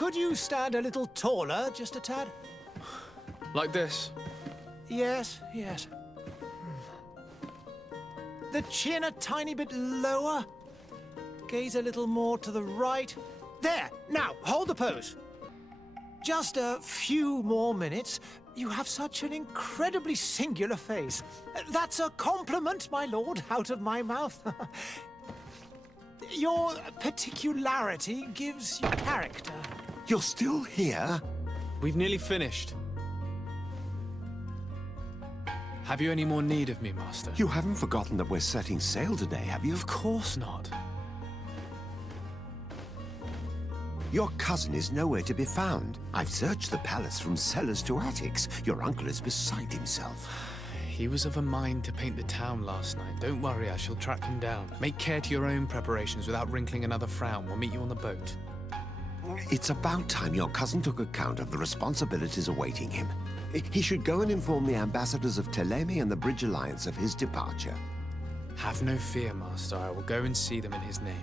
Could you stand a little taller, just a tad? Like this? Yes, yes. The chin a tiny bit lower. Gaze a little more to the right. There! Now, hold the pose. Just a few more minutes. You have such an incredibly singular face. That's a compliment, my lord, out of my mouth. Your particularity gives you character. You're still here? We've nearly finished. Have you any more need of me, Master? You haven't forgotten that we're setting sail today, have you? Of course not. Your cousin is nowhere to be found. I've searched the palace from cellars to attics. Your uncle is beside himself. He was of a mind to paint the town last night. Don't worry, I shall track him down. Make care to your own preparations without wrinkling another frown. We'll meet you on the boat. It's about time your cousin took account of the responsibilities awaiting him. He should go and inform the ambassadors of Ptolemy and the Bridge Alliance of his departure. Have no fear, Master. I will go and see them in his name.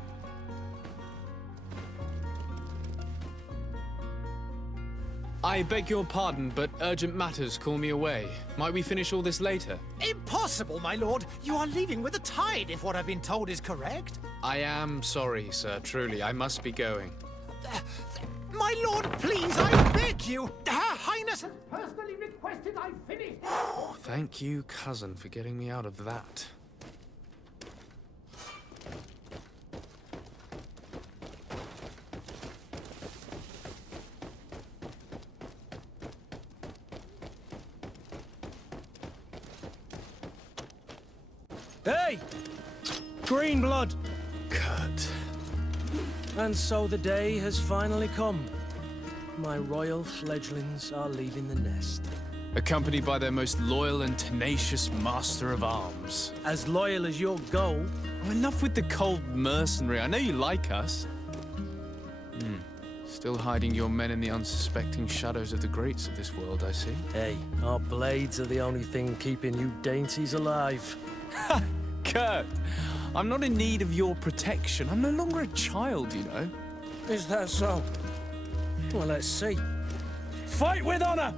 I beg your pardon, but urgent matters call me away. Might we finish all this later? Impossible, my lord. You are leaving with the tide, if what I've been told is correct. I am sorry, sir. Truly, I must be going. My lord, please, I beg you. Her Highness has personally requested I finish. Thank you, cousin, for getting me out of that. Hey! Green blood! Kurt. And so the day has finally come. My royal fledglings are leaving the nest. Accompanied by their most loyal and tenacious master of arms. As loyal as your gold. Oh, enough with the cold mercenary. I know you like us. Still hiding your men in the unsuspecting shadows of the greats of this world, I see. Hey, our blades are the only thing keeping you dainties alive. Kurt, I'm not in need of your protection. I'm no longer a child, you know. Is that so? Well, let's see. Fight with honor!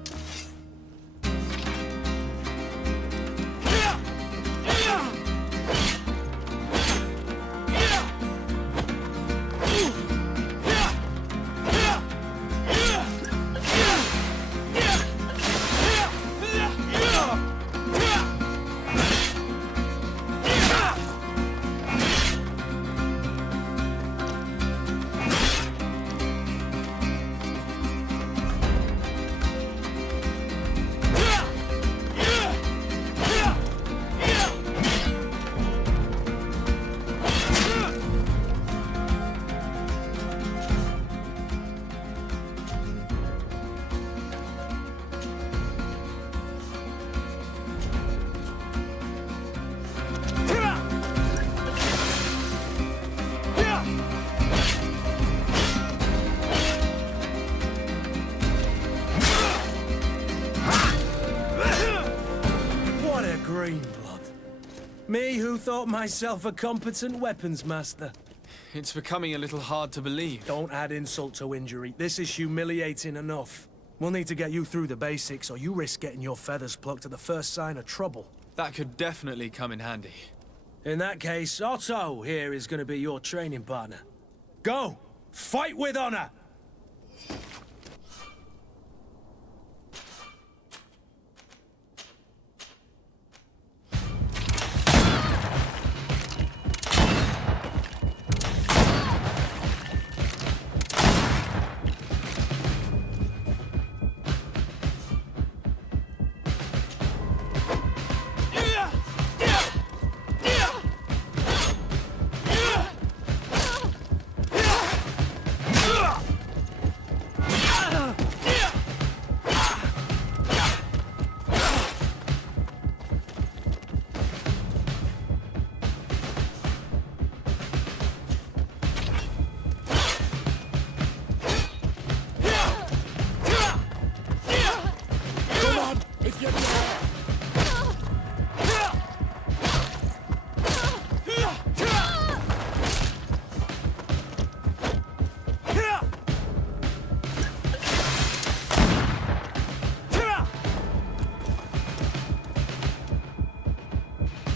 Green blood. Me who thought myself a competent weapons master. It's becoming a little hard to believe. Don't add insult to injury. This is humiliating enough. We'll need to get you through the basics, or you risk getting your feathers plucked at the first sign of trouble. That could definitely come in handy. In that case, Otto here is going to be your training partner. Go! Fight with honor!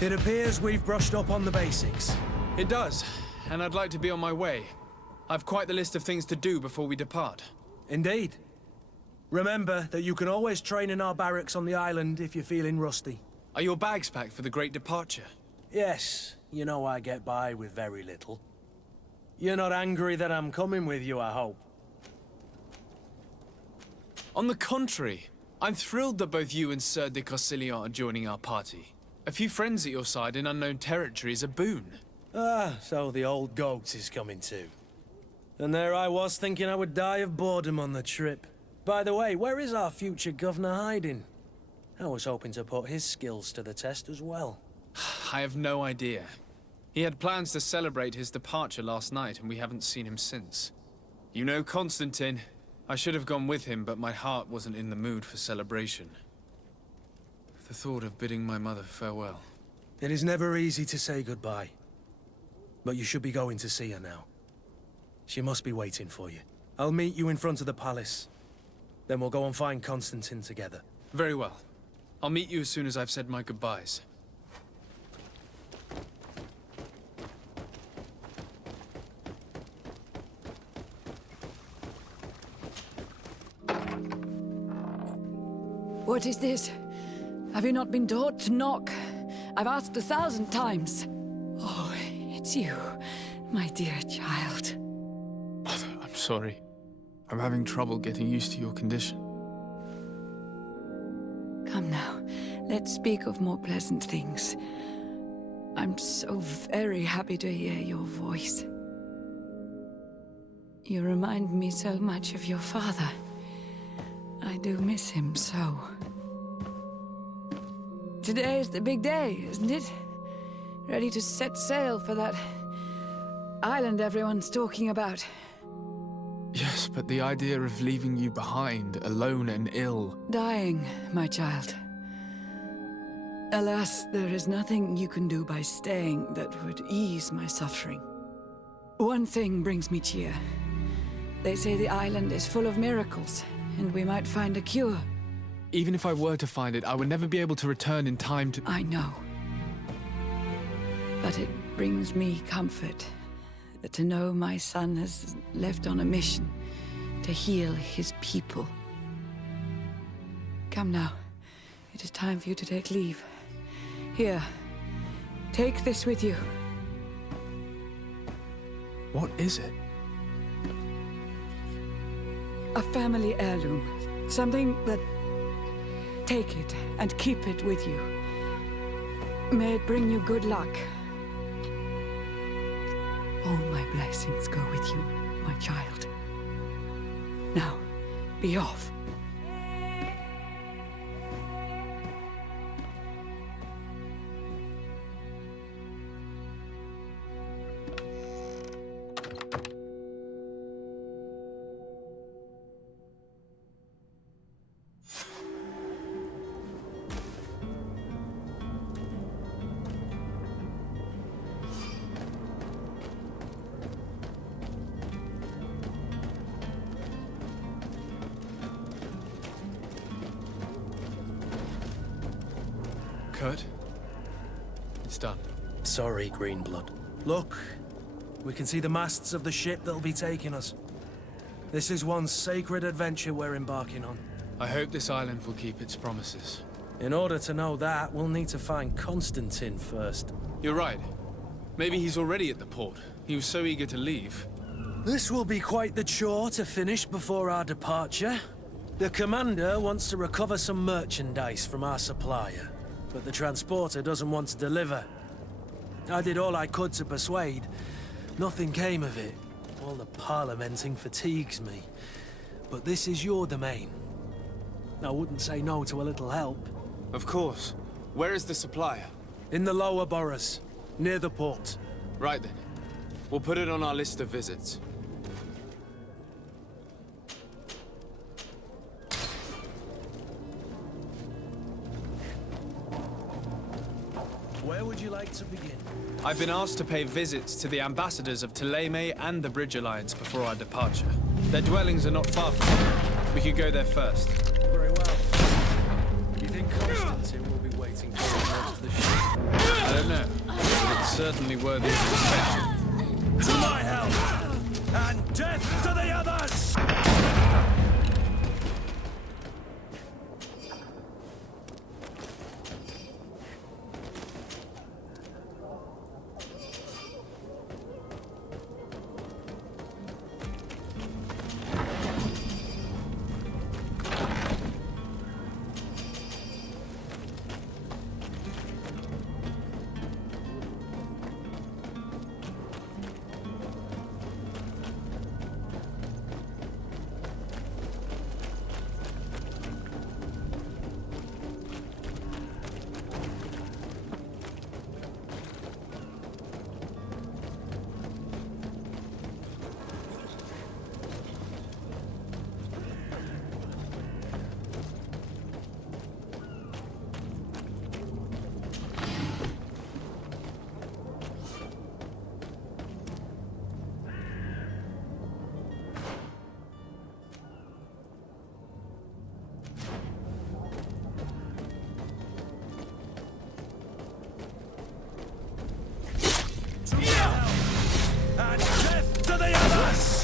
It appears we've brushed up on the basics. It does, and I'd like to be on my way. I've quite the list of things to do before we depart. Indeed. Remember that you can always train in our barracks on the island if you're feeling rusty. Are your bags packed for the great departure? Yes, you know I get by with very little. You're not angry that I'm coming with you, I hope. On the contrary, I'm thrilled that both you and Sir de Corsillon are joining our party. A few friends at your side in unknown territory is a boon. Ah, so the old goat is coming too. And there I was thinking I would die of boredom on the trip. By the way, where is our future governor hiding? I was hoping to put his skills to the test as well. I have no idea. He had plans to celebrate his departure last night, and we haven't seen him since. You know Constantine. I should have gone with him, but my heart wasn't in the mood for celebration. The thought of bidding my mother farewell. It is never easy to say goodbye. But you should be going to see her now. She must be waiting for you. I'll meet you in front of the palace. Then we'll go and find Constantine together. Very well. I'll meet you as soon as I've said my goodbyes. What is this? Have you not been taught to knock? I've asked 1,000 times. Oh, it's you, my dear child. Mother, I'm sorry. I'm having trouble getting used to your condition. Come now, let's speak of more pleasant things. I'm so very happy to hear your voice. You remind me so much of your father. I do miss him so. Today is the big day, isn't it? Ready to set sail for that island everyone's talking about. Yes, but the idea of leaving you behind, alone and ill... Dying, my child. Alas, there is nothing you can do by staying that would ease my suffering. One thing brings me cheer. They say the island is full of miracles, and we might find a cure. Even if I were to find it, I would never be able to return in time to... I know. But it brings me comfort to know my son has left on a mission to heal his people. Come now. It is time for you to take leave. Here, take this with you. What is it? A family heirloom. Something that... Take it and keep it with you. May it bring you good luck. All my blessings go with you, my child. Now, be off. Kurt? It's done. Sorry, Greenblood. Look, we can see the masts of the ship that'll be taking us. This is one sacred adventure we're embarking on. I hope this island will keep its promises. In order to know that, we'll need to find Constantine first. You're right. Maybe he's already at the port. He was so eager to leave. This will be quite the chore to finish before our departure. The commander wants to recover some merchandise from our supplier, but the transporter doesn't want to deliver. I did all I could to persuade. Nothing came of it. All the parliamenting fatigues me. But this is your domain. I wouldn't say no to a little help. Of course. Where is the supplier? In the lower boroughs, near the port. Right then. We'll put it on our list of visits. Where would you like to begin? I've been asked to pay visits to the ambassadors of Ptolemy and the Bridge Alliance before our departure. Their dwellings are not far from here. We could go there first. Very well. Do you think Constantine will be waiting for you next to the ship? I certainly worthy of inspection. To my help! And death to the others! And death to the others!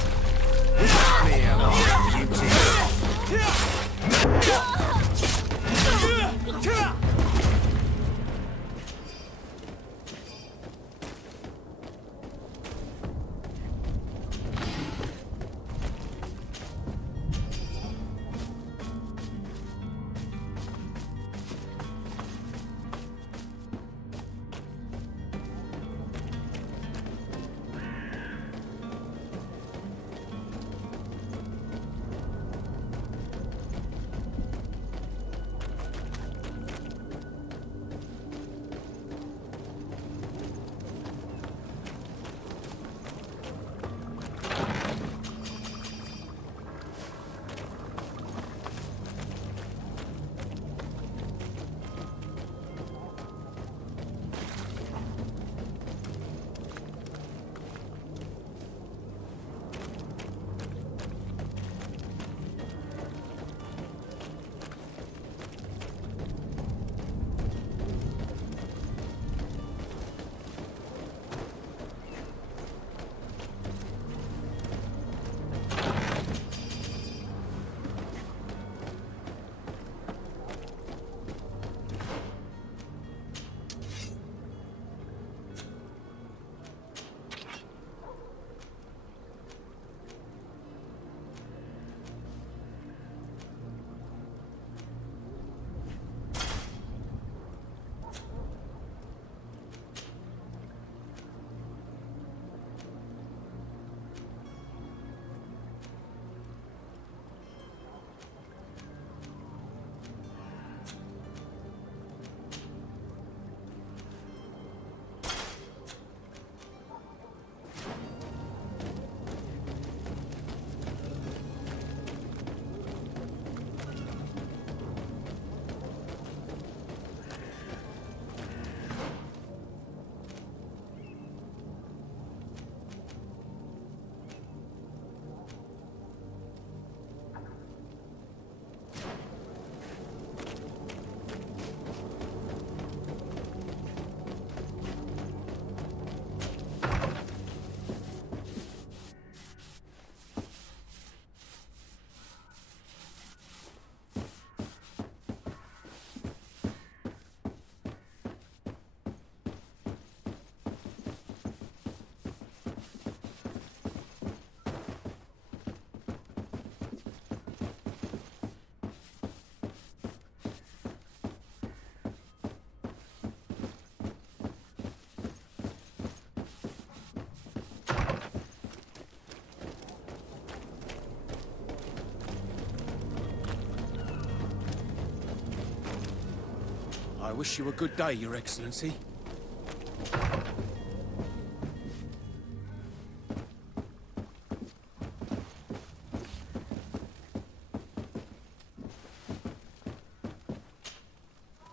I wish you a good day, Your Excellency.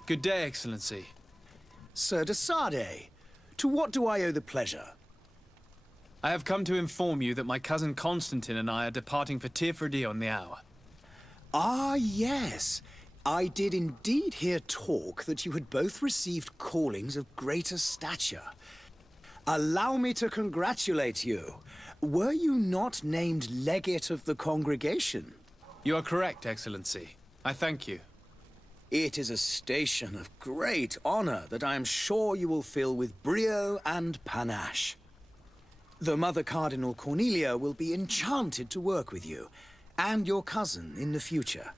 Good day, Excellency. Sir de Sardet, to what do I owe the pleasure? I have come to inform you that my cousin Constantine and I are departing for Tir-Fradi on the hour. Ah, yes. I did indeed hear talk that you had both received callings of greater stature. Allow me to congratulate you. Were you not named legate of the congregation? You are correct, Excellency. I thank you. It is a station of great honor that I am sure you will fill with brio and panache. The Mother Cardinal Cornelia will be enchanted to work with you, and your cousin in the future.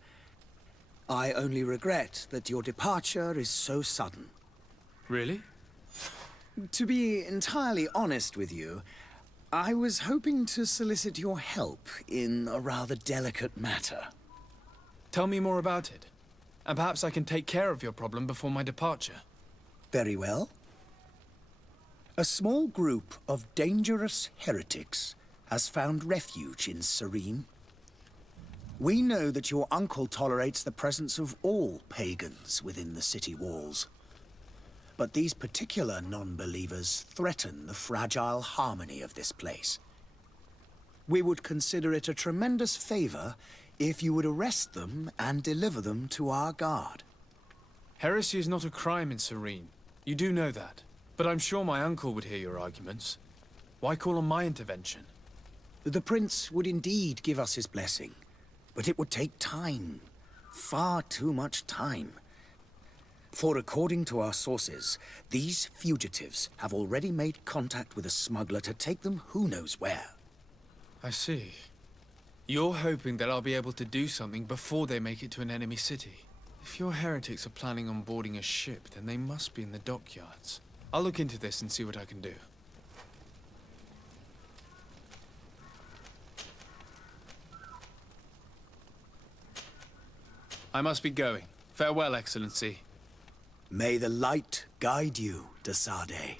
I only regret that your departure is so sudden. Really? To be entirely honest with you, I was hoping to solicit your help in a rather delicate matter. Tell me more about it, and perhaps I can take care of your problem before my departure. Very well. A small group of dangerous heretics has found refuge in Serene. We know that your uncle tolerates the presence of all pagans within the city walls. But these particular non-believers threaten the fragile harmony of this place. We would consider it a tremendous favor if you would arrest them and deliver them to our guard. Heresy is not a crime in Serene. You do know that. But I'm sure my uncle would hear your arguments. Why call on my intervention? The prince would indeed give us his blessing, but it would take time. Far too much time. For according to our sources, these fugitives have already made contact with a smuggler to take them who knows where. I see. You're hoping that I'll be able to do something before they make it to an enemy city. If your heretics are planning on boarding a ship, then they must be in the dockyards. I'll look into this and see what I can do. I must be going. Farewell, Excellency. May the light guide you, de Sade.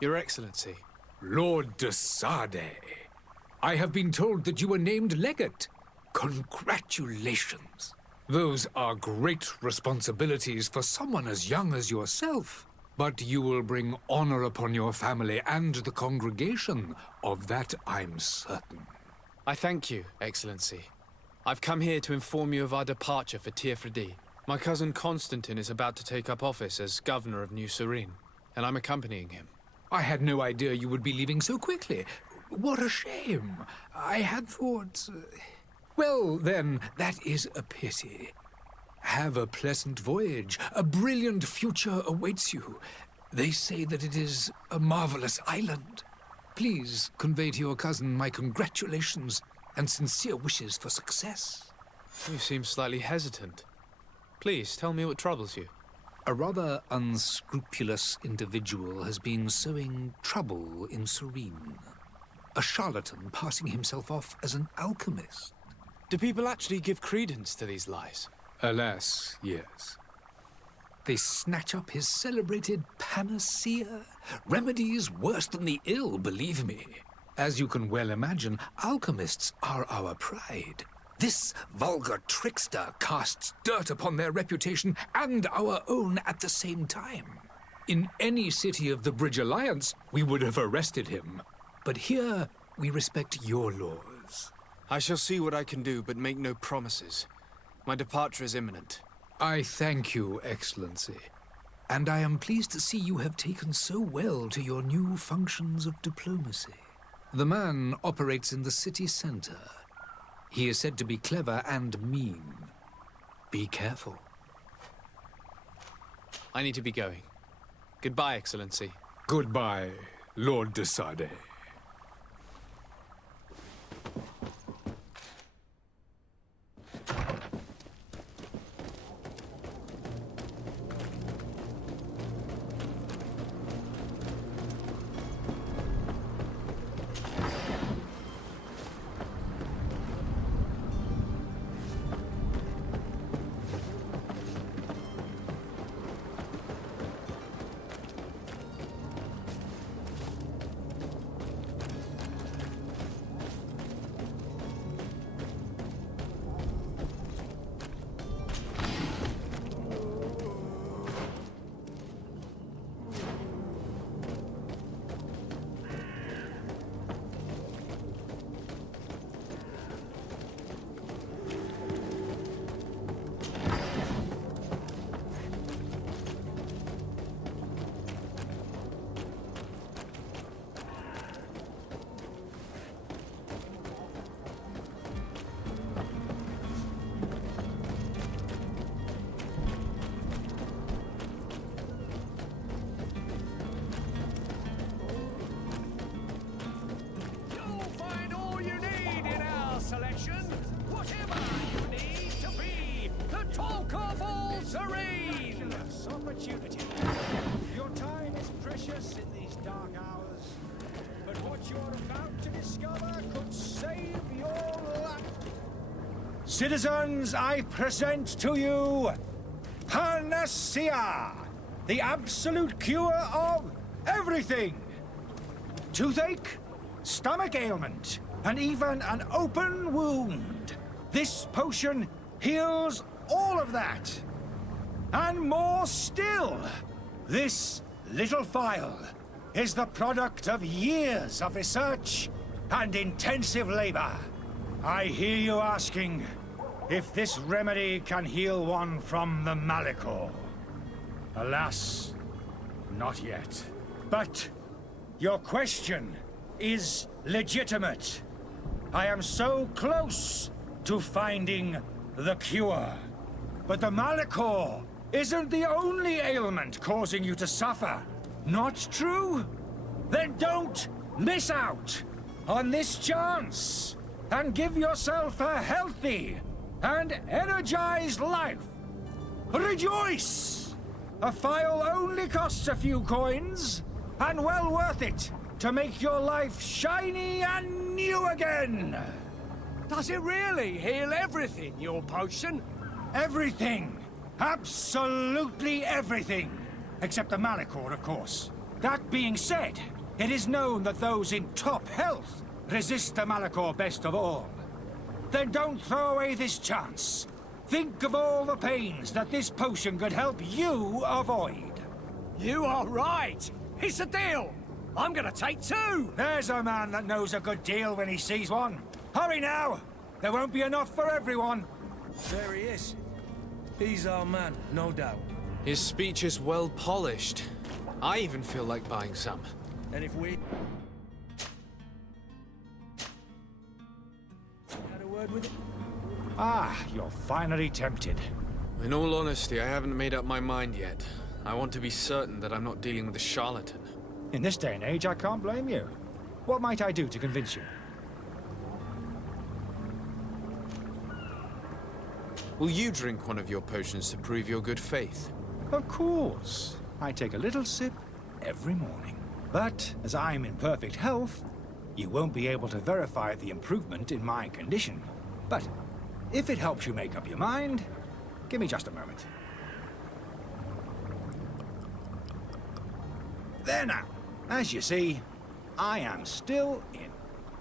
Your Excellency. Lord de Sade, I have been told that you were named legate. Congratulations. Those are great responsibilities for someone as young as yourself. But you will bring honor upon your family and the congregation. Of that I'm certain. I thank you, Excellency. I've come here to inform you of our departure for Tir-Fraди. My cousin Constantine is about to take up office as governor of New Serene, and I'm accompanying him. I had no idea you would be leaving so quickly. What a shame. I had thought... Well, then, that is a pity. Have a pleasant voyage. A brilliant future awaits you. They say that it is a marvelous island. Please convey to your cousin my congratulations and sincere wishes for success. You seem slightly hesitant. Please, tell me what troubles you. A rather unscrupulous individual has been sowing trouble in Serene. A charlatan passing himself off as an alchemist. Do people actually give credence to these lies? Alas, yes. They snatch up his celebrated panacea. Remedies worse than the ill, believe me. As you can well imagine, alchemists are our pride. This vulgar trickster casts dirt upon their reputation and our own at the same time. In any city of the Bridge Alliance, we would have arrested him. But here, we respect your laws. I shall see what I can do, but make no promises. My departure is imminent. I thank you, Excellency. And I am pleased to see you have taken so well to your new functions of diplomacy. The man operates in the city center. He is said to be clever and mean. Be careful. I need to be going. Goodbye, Excellency. Goodbye, Lord de Sade. Whatever you need to be the talk of all serene. Opportunity. Your time is precious in these dark hours, but what you're about to discover could save your life. Citizens, I present to you Panacea, the absolute cure of everything. Toothache, stomach ailment, and even an open wound. This potion heals all of that. And more still, this little phial is the product of years of research and intensive labor. I hear you asking if this remedy can heal one from the Malichor. Alas, not yet. But your question is legitimate. I am so close to finding the cure. But the Malichor isn't the only ailment causing you to suffer. Not true? Then don't miss out on this chance and give yourself a healthy and energized life. Rejoice! A phial only costs a few coins, and well worth it to make your life shiny and new again. Does it really heal everything, your potion? Everything. Absolutely everything. Except the Malichor, of course. That being said, it is known that those in top health resist the Malichor best of all. Then don't throw away this chance. Think of all the pains that this potion could help you avoid. You are right. It's a deal. I'm gonna take two. There's a man that knows a good deal when he sees one. Hurry now. There won't be enough for everyone. There he is. He's our man, no doubt. His speech is well polished. I even feel like buying some. And if we had a word with him? Ah, you're finally tempted. In all honesty, I haven't made up my mind yet. I want to be certain that I'm not dealing with a charlatan. In this day and age, I can't blame you. What might I do to convince you? Will you drink one of your potions to prove your good faith? Of course. I take a little sip every morning. But as I'm in perfect health, you won't be able to verify the improvement in my condition. But if it helps you make up your mind, give me just a moment. There now. As you see, I am still in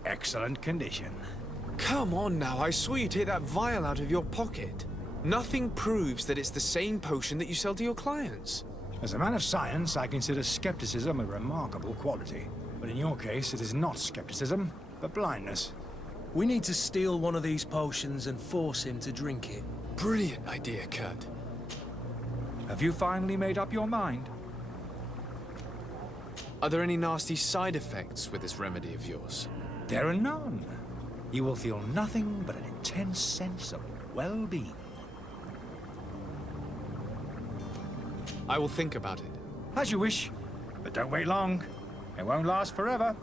excellent condition. Come on now, I swear you take that vial out of your pocket. Nothing proves that it's the same potion that you sell to your clients. As a man of science, I consider skepticism a remarkable quality. But in your case, it is not skepticism, but blindness. We need to steal one of these potions and force him to drink it. Brilliant idea, Kurt. Have you finally made up your mind? Are there any nasty side effects with this remedy of yours? There are none. You will feel nothing but an intense sense of well-being. I will think about it. As you wish, but don't wait long. It won't last forever.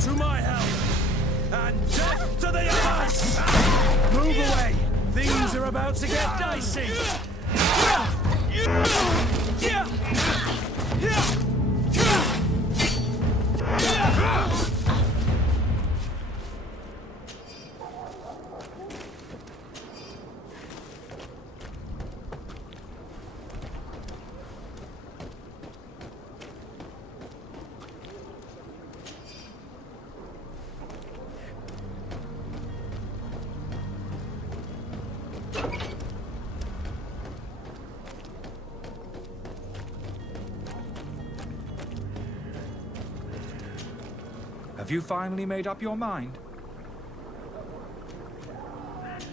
To my help! And death to the others! Move away! Things are about to get dicey! Have you finally made up your mind?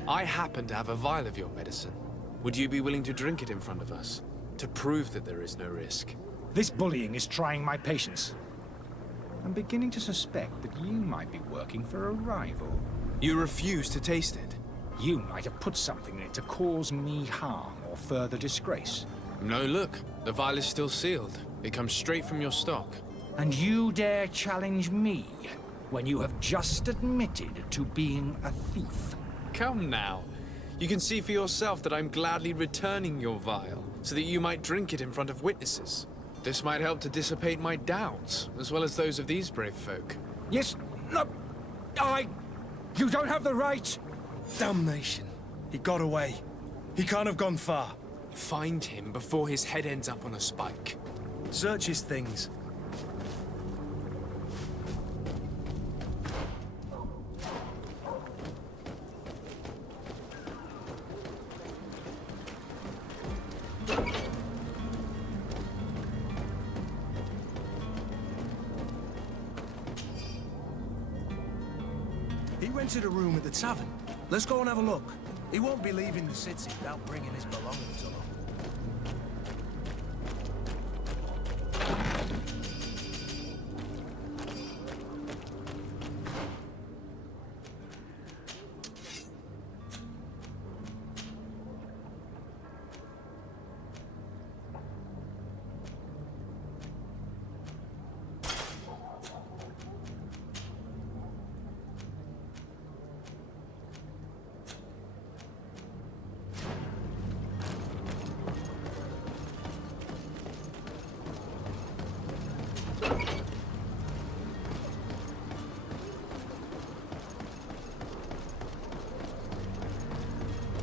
I happen to have a vial of your medicine. Would you be willing to drink it in front of us? To prove that there is no risk? This bullying is trying my patience. I'm beginning to suspect that you might be working for a rival. You refuse to taste it? You might have put something in it to cause me harm or further disgrace. No, look. The vial is still sealed. It comes straight from your stock. And you dare challenge me when you have just admitted to being a thief? Come now. You can see for yourself that I'm gladly returning your vial, so that you might drink it in front of witnesses. This might help to dissipate my doubts, as well as those of these brave folk. Yes, no, you don't have the right! Damnation. He got away. He can't have gone far. Find him before his head ends up on a spike. Search his things. He rented a room at the tavern. Let's go and have a look. He won't be leaving the city without bringing his belongings along.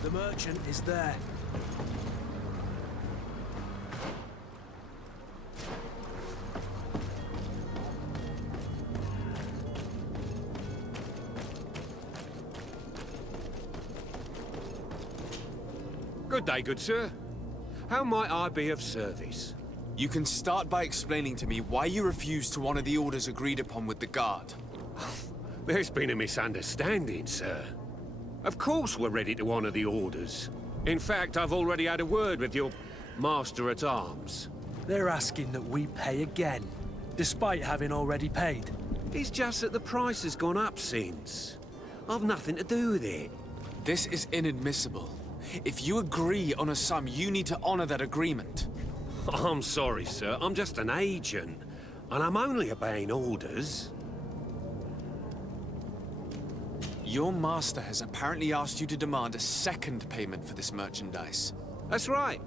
The merchant is there. Good day, good sir. How might I be of service? You can start by explaining to me why you refuse to honor the orders agreed upon with the guard. There's been a misunderstanding, sir. Of course we're ready to honor the orders. In fact, I've already had a word with your master-at-arms. They're asking that we pay again, despite having already paid. It's just that the price has gone up since. I've nothing to do with it. This is inadmissible. If you agree on a sum, you need to honor that agreement. I'm sorry, sir. I'm just an agent. And I'm only obeying orders. Your master has apparently asked you to demand a second payment for this merchandise. That's right.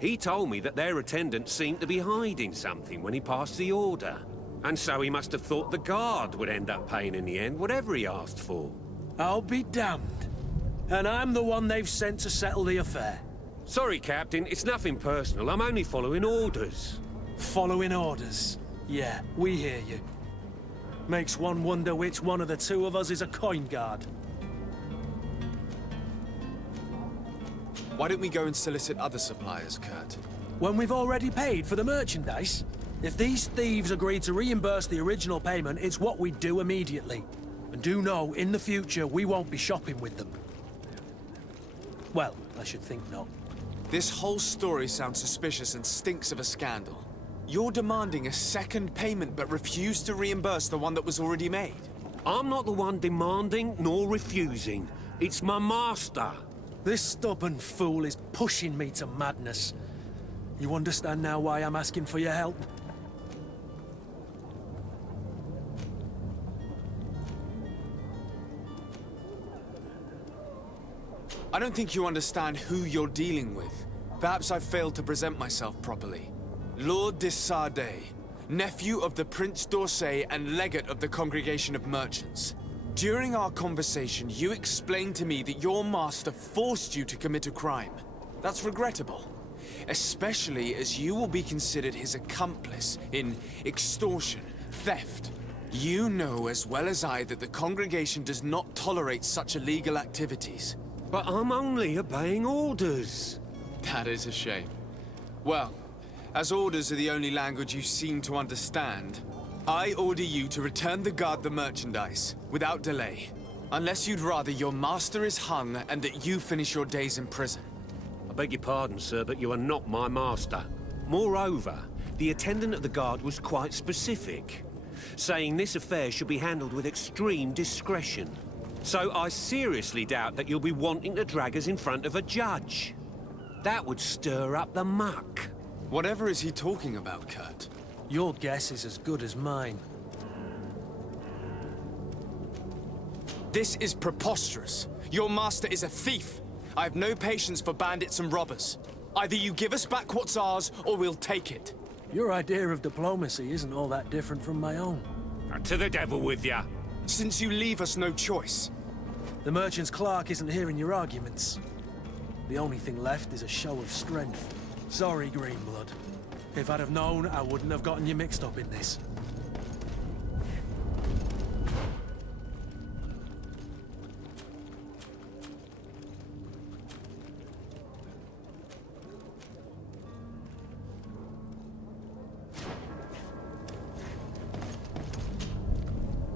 He told me that their attendant seemed to be hiding something when he passed the order. And so he must have thought the guard would end up paying in the end, whatever he asked for. I'll be damned. And I'm the one they've sent to settle the affair. Sorry, Captain. It's nothing personal. I'm only following orders. Following orders? Yeah, we hear you. Makes one wonder which one of the two of us is a coin guard. Why don't we go and solicit other suppliers, Kurt? When we've already paid for the merchandise? If these thieves agree to reimburse the original payment, it's what we do immediately. And do know, in the future, we won't be shopping with them. Well, I should think not. This whole story sounds suspicious and stinks of a scandal. You're demanding a second payment but refuse to reimburse the one that was already made. I'm not the one demanding nor refusing. It's my master. This stubborn fool is pushing me to madness. You understand now why I'm asking for your help? I don't think you understand who you're dealing with. Perhaps I failed to present myself properly. Lord de Sardet, nephew of the Prince d'Orsay and legate of the Congregation of Merchants. During our conversation, you explained to me that your master forced you to commit a crime. That's regrettable, especially as you will be considered his accomplice in extortion, theft. You know as well as I that the Congregation does not tolerate such illegal activities. But I'm only obeying orders. That is a shame. Well, as orders are the only language you seem to understand, I order you to return the guard the merchandise, without delay. Unless you'd rather your master is hung and that you finish your days in prison. I beg your pardon, sir, but you are not my master. Moreover, the attendant of the guard was quite specific, saying this affair should be handled with extreme discretion. So I seriously doubt that you'll be wanting to drag us in front of a judge. That would stir up the muck. Whatever is he talking about, Kurt? Your guess is as good as mine. This is preposterous. Your master is a thief. I have no patience for bandits and robbers. Either you give us back what's ours, or we'll take it. Your idea of diplomacy isn't all that different from my own. To the devil with ya. Since you leave us no choice. The merchant's clerk isn't hearing your arguments. The only thing left is a show of strength. Sorry, Greenblood. If I'd have known, I wouldn't have gotten you mixed up in this.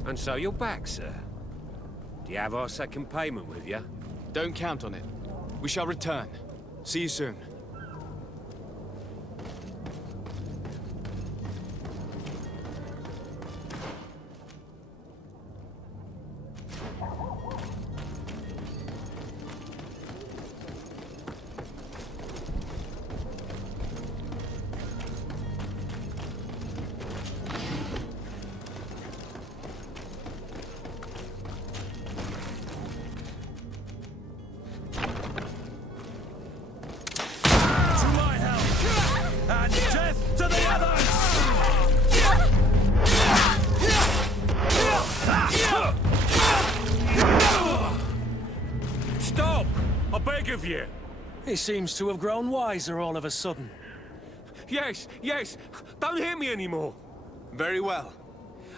And so you're back, sir. Do you have our second payment with you? Don't count on it. We shall return. See you soon. Stop! I beg of you! He seems to have grown wiser all of a sudden. Yes, yes! Don't hit me anymore! Very well.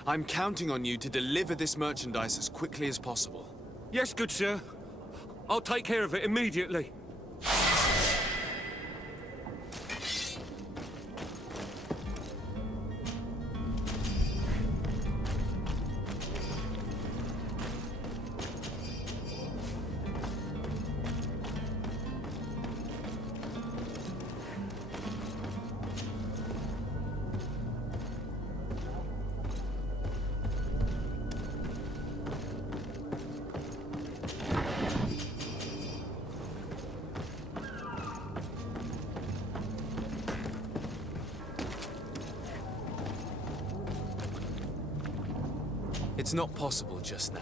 I'm counting on you to deliver this merchandise as quickly as possible. Yes, good sir. I'll take care of it immediately. It's not possible just now.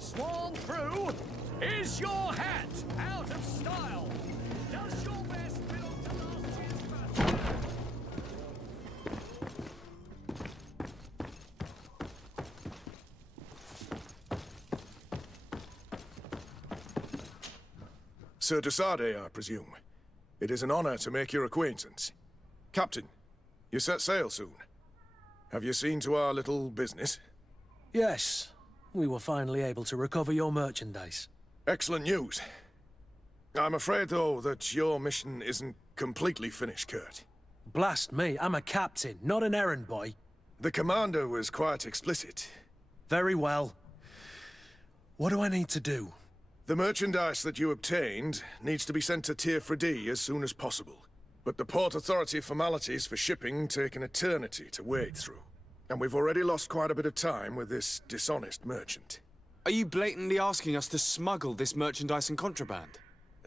Sworn through? Is your hat out of style? Does your vest belong to last year's fashion? Sir Desade, I presume. It is an honor to make your acquaintance. Captain, you set sail soon. Have you seen to our little business? Yes. We were finally able to recover your merchandise. Excellent news. I'm afraid, though, that your mission isn't completely finished, Kurt. Blast me, I'm a captain, not an errand boy. The commander was quite explicit. Very well. What do I need to do? The merchandise that you obtained needs to be sent to Tir-Fradi as soon as possible. But the Port Authority formalities for shipping take an eternity to wade through. And we've already lost quite a bit of time with this dishonest merchant. Are you blatantly asking us to smuggle this merchandise and contraband?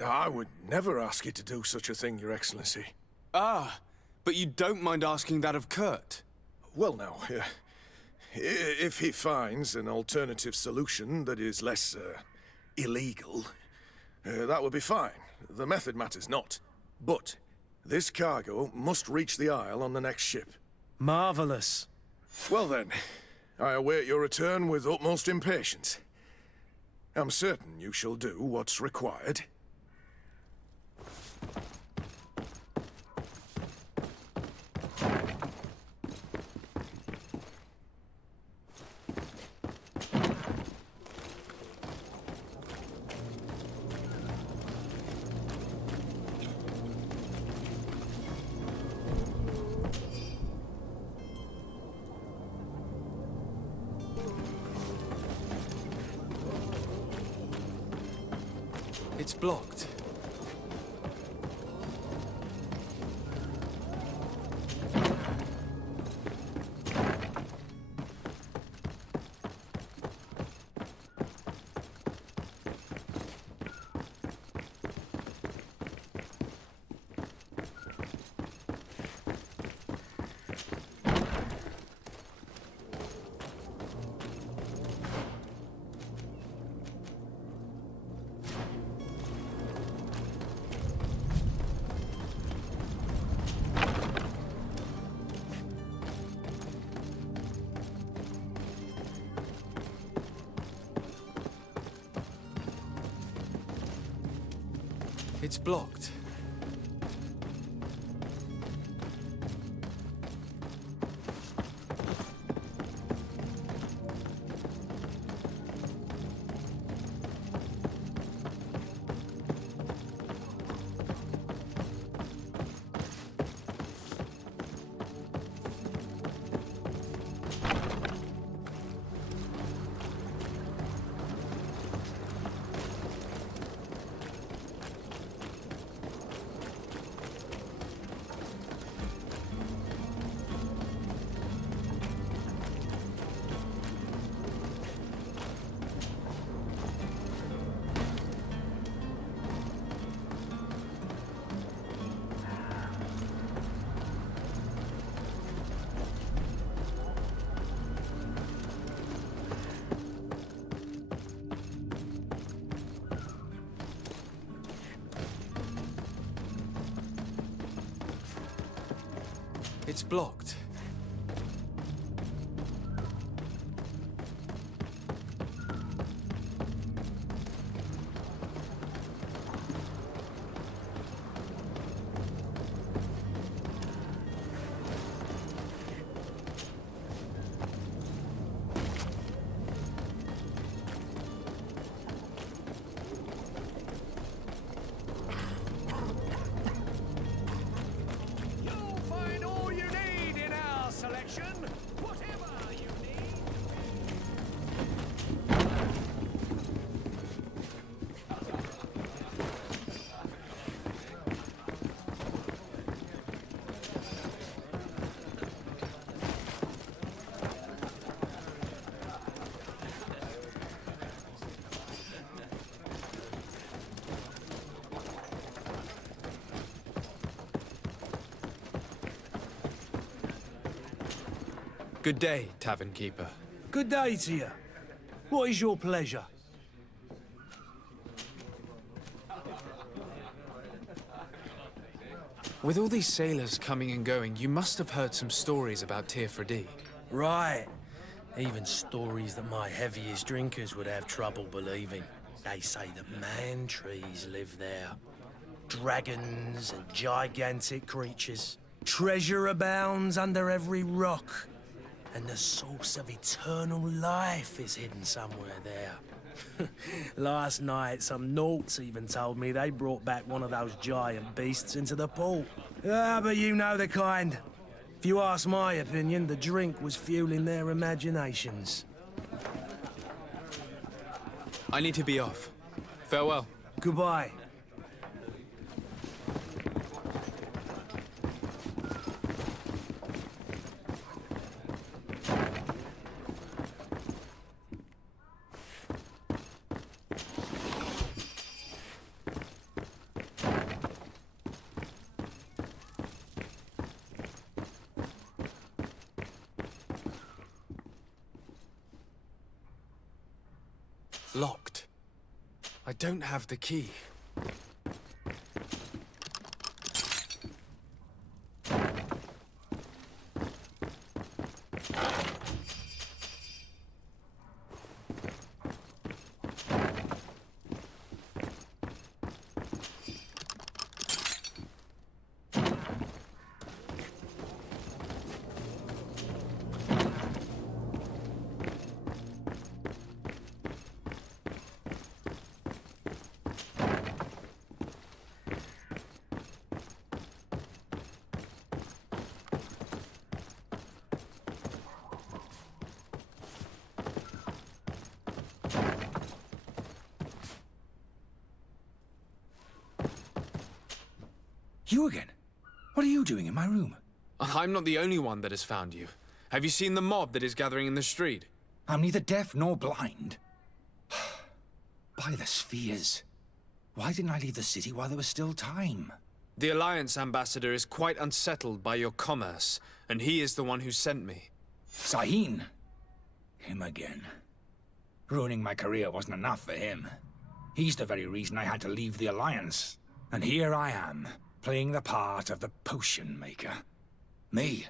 I would never ask you to do such a thing, Your Excellency. Ah, but you don't mind asking that of Kurt? Well now, if he finds an alternative solution that is less, illegal, that would be fine. The method matters not. But this cargo must reach the Isle on the next ship. Marvelous. Well then, I await your return with utmost impatience. I'm certain you shall do what's required. It's blocked. It's blocked. It's blocked. Good day, tavern keeper. Good day to you. What is your pleasure? With all these sailors coming and going, you must have heard some stories about Tir-Fradi. Right. Even stories that my heaviest drinkers would have trouble believing. They say that man-trees live there. Dragons and gigantic creatures. Treasure abounds under every rock. And the source of eternal life is hidden somewhere there. Last night, some Nauts even told me they brought back one of those giant beasts into the port. Ah, but you know the kind. If you ask my opinion, the drink was fueling their imaginations. I need to be off. Farewell. Goodbye. Locked. I don't have the key. You again? What are you doing in my room? I'm not the only one that has found you. Have you seen the mob that is gathering in the street? I'm neither deaf nor blind. By the spheres. Why didn't I leave the city while there was still time? The Alliance ambassador is quite unsettled by your commerce, and he is the one who sent me. Sahin? Him again. Ruining my career wasn't enough for him. He's the very reason I had to leave the Alliance. And here I am, playing the part of the potion maker. Me,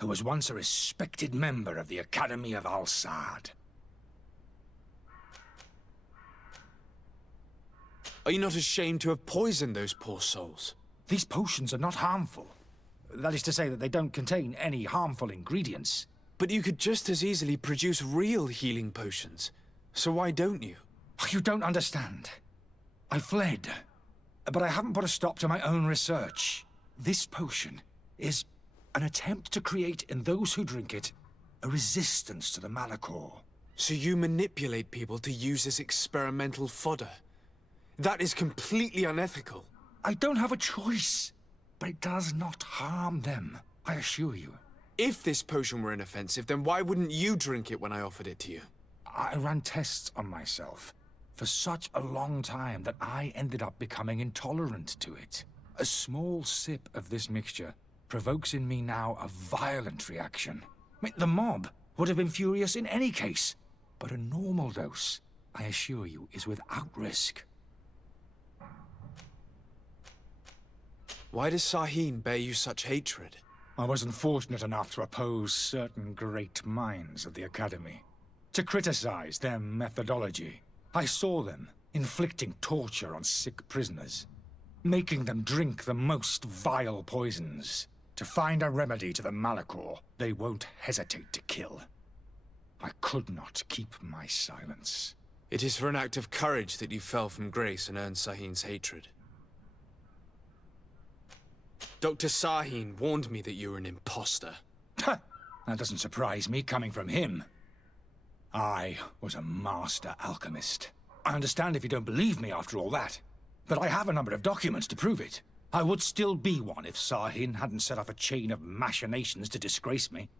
who was once a respected member of the Academy of Al-Sad. Are you not ashamed to have poisoned those poor souls? These potions are not harmful. That is to say that they don't contain any harmful ingredients. But you could just as easily produce real healing potions. So why don't you? You don't understand. I fled, but I haven't put a stop to my own research. This potion is an attempt to create in those who drink it a resistance to the Malichor. So you manipulate people to use as experimental fodder? That is completely unethical. I don't have a choice, but it does not harm them, I assure you. If this potion were inoffensive, then why wouldn't you drink it when I offered it to you? I ran tests on myself for such a long time that I ended up becoming intolerant to it. A small sip of this mixture provokes in me now a violent reaction. I mean, the mob would have been furious in any case, but a normal dose, I assure you, is without risk. Why does Sahin bear you such hatred? I wasn't fortunate enough to oppose certain great minds of the Academy, to criticize their methodology. I saw them inflicting torture on sick prisoners, making them drink the most vile poisons. To find a remedy to the Malichor, they won't hesitate to kill. I could not keep my silence. It is for an act of courage that you fell from grace and earned Sahin's hatred. Dr. Sahin warned me that you were an imposter. That doesn't surprise me, coming from him. I was a master alchemist. I understand if you don't believe me after all that, but I have a number of documents to prove it. I would still be one if Sahin hadn't set off a chain of machinations to disgrace me.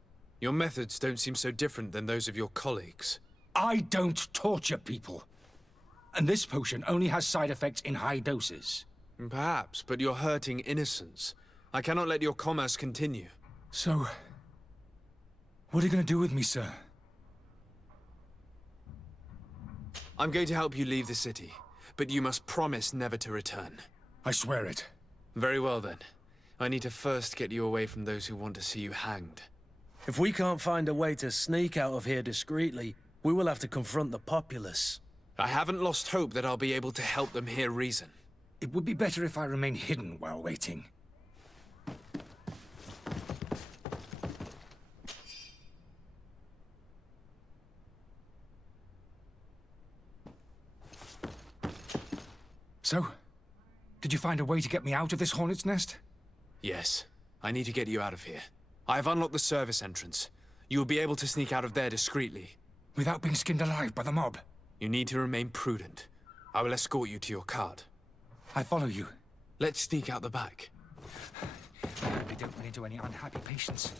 Your methods don't seem so different than those of your colleagues. I don't torture people. And this potion only has side effects in high doses. Perhaps, but you're hurting innocents. I cannot let your commerce continue. So, what are you going to do with me, sir? I'm going to help you leave the city, but you must promise never to return. I swear it. Very well then. I need to first get you away from those who want to see you hanged. If we can't find a way to sneak out of here discreetly, we will have to confront the populace. I haven't lost hope that I'll be able to help them hear reason. It would be better if I remain hidden while waiting. So, did you find a way to get me out of this hornet's nest? Yes. I need to get you out of here. I have unlocked the service entrance. You will be able to sneak out of there discreetly. Without being skinned alive by the mob? You need to remain prudent. I will escort you to your cart. I follow you. Let's sneak out the back. I hope we don't run into any unhappy patients.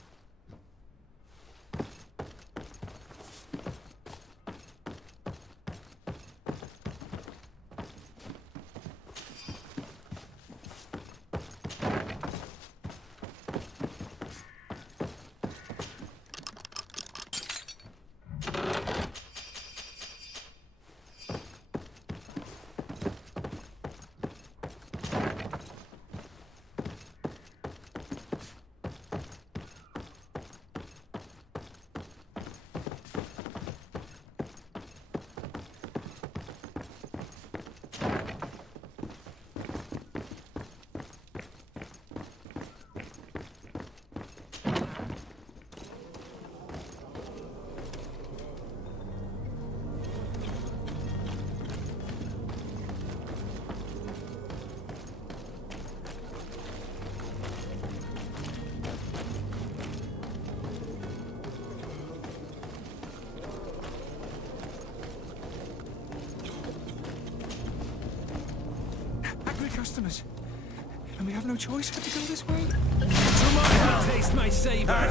Customers, and we have no choice but to go this way. To my house! Taste my saber!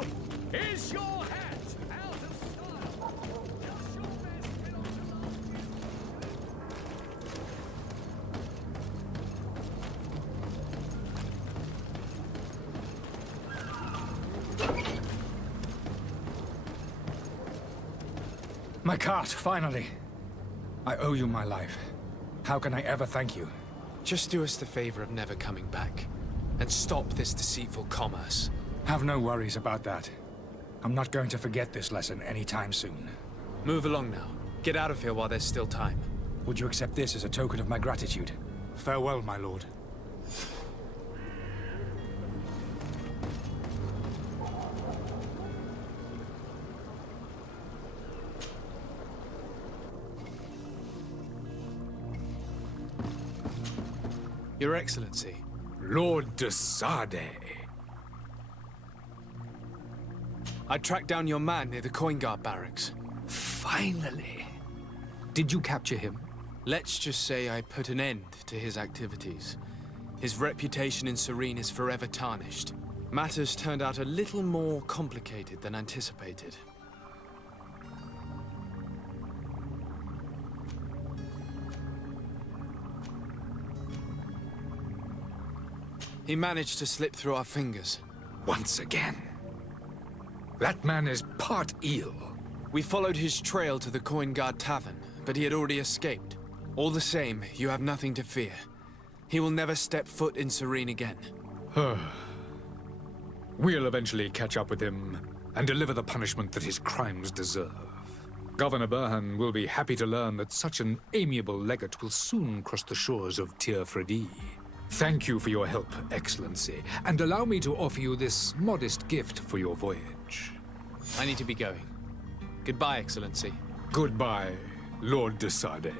you? Is your hat out of style? Does your vest belong to last My cart, finally. I owe you my life. How can I ever thank you? Just do us the favor of never coming back. And stop this deceitful commerce. Have no worries about that. I'm not going to forget this lesson anytime soon. Move along now. Get out of here while there's still time. Would you accept this as a token of my gratitude? Farewell, my lord. Your Excellency. Lord de Sade. I tracked down your man near the coin guard barracks. Finally. Did you capture him? Let's just say I put an end to his activities. His reputation in Serene is forever tarnished. Matters turned out a little more complicated than anticipated. He managed to slip through our fingers. Once again. That man is part eel. We followed his trail to the Coin Guard Tavern, but he had already escaped. All the same, you have nothing to fear. He will never step foot in Serene again. We'll eventually catch up with him and deliver the punishment that his crimes deserve. Governor Burhan will be happy to learn that such an amiable legate will soon cross the shores of Tir-Fradi. Thank you for your help, Excellency, and allow me to offer you this modest gift for your voyage. I need to be going. Goodbye, Excellency. Goodbye, Lord de Sade.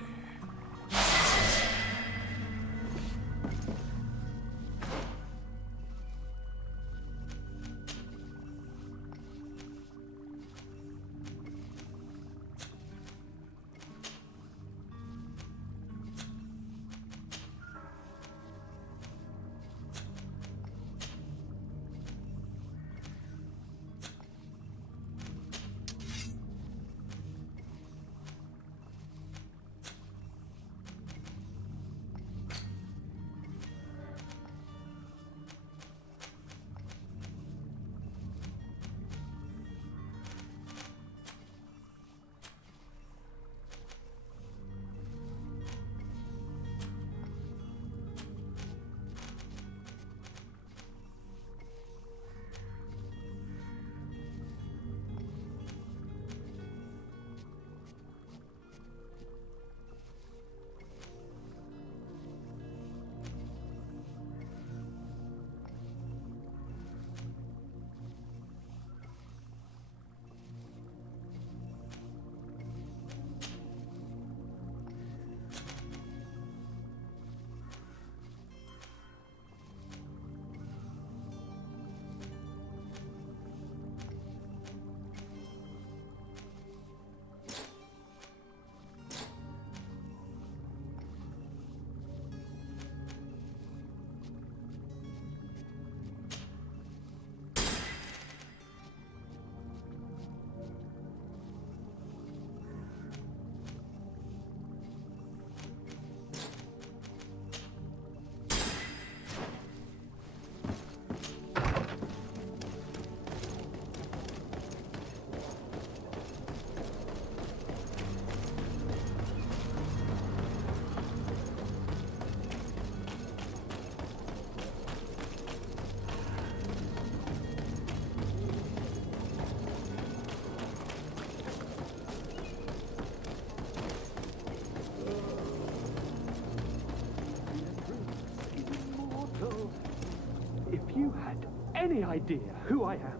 If you had any idea who I am...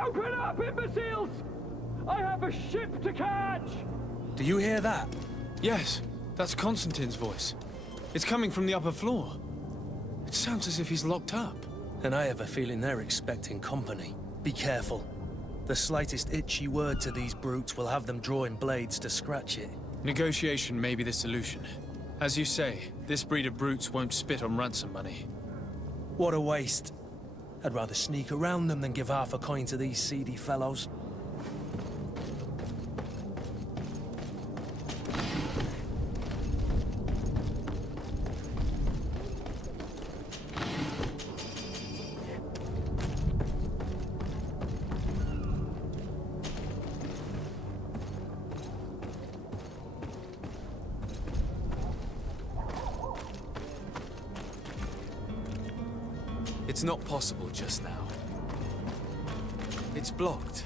Open up, imbeciles! I have a ship to catch! Do you hear that? Yes, that's Constantine's voice. It's coming from the upper floor. It sounds as if he's locked up. And I have a feeling they're expecting company. Be careful. The slightest itchy word to these brutes will have them drawing blades to scratch it. Negotiation may be the solution. As you say, this breed of brutes won't spit on ransom money. What a waste. I'd rather sneak around them than give half a coin to these seedy fellows. It's not possible just now. It's blocked.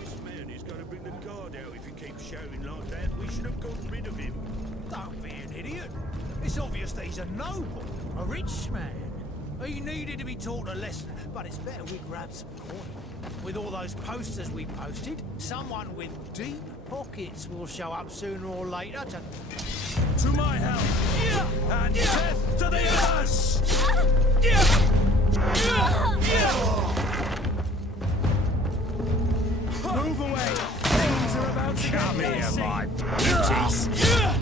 This man is going to bring the guard out if he keeps shouting like that. We should have gotten rid of him. Don't be an idiot. It's obvious that he's a noble, a rich man. He needed to be taught a lesson, but it's better we grab some coin. With all those posters we posted, someone with deep pockets will show up sooner or later To my help! And death to the others! Move away! Things are about to Come get here, dicey. my beauties!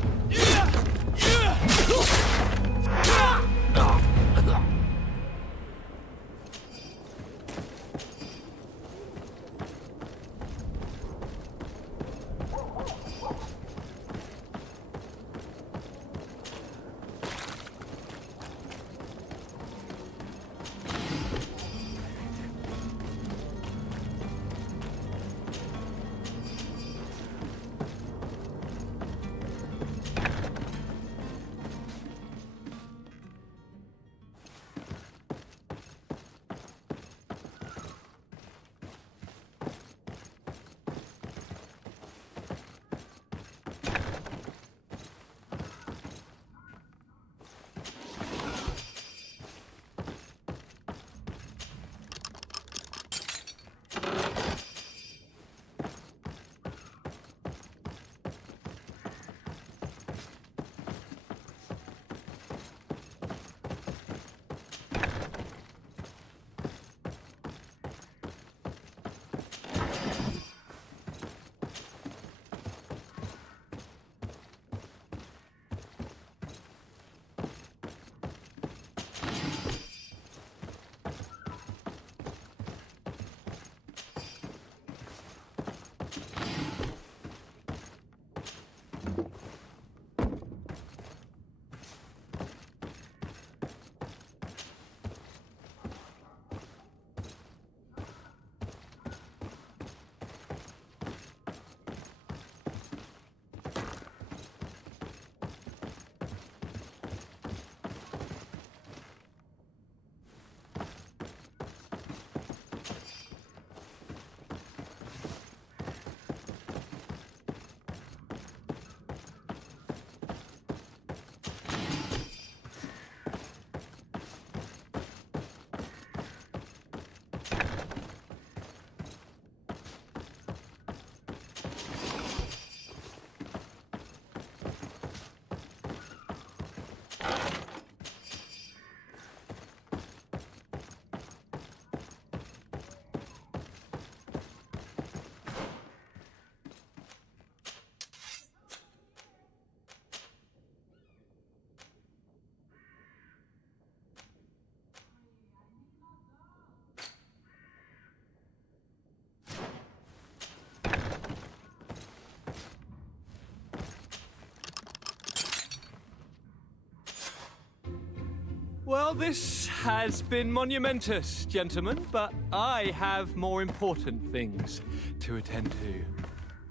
Well, this has been monumentous, gentlemen, but I have more important things to attend to.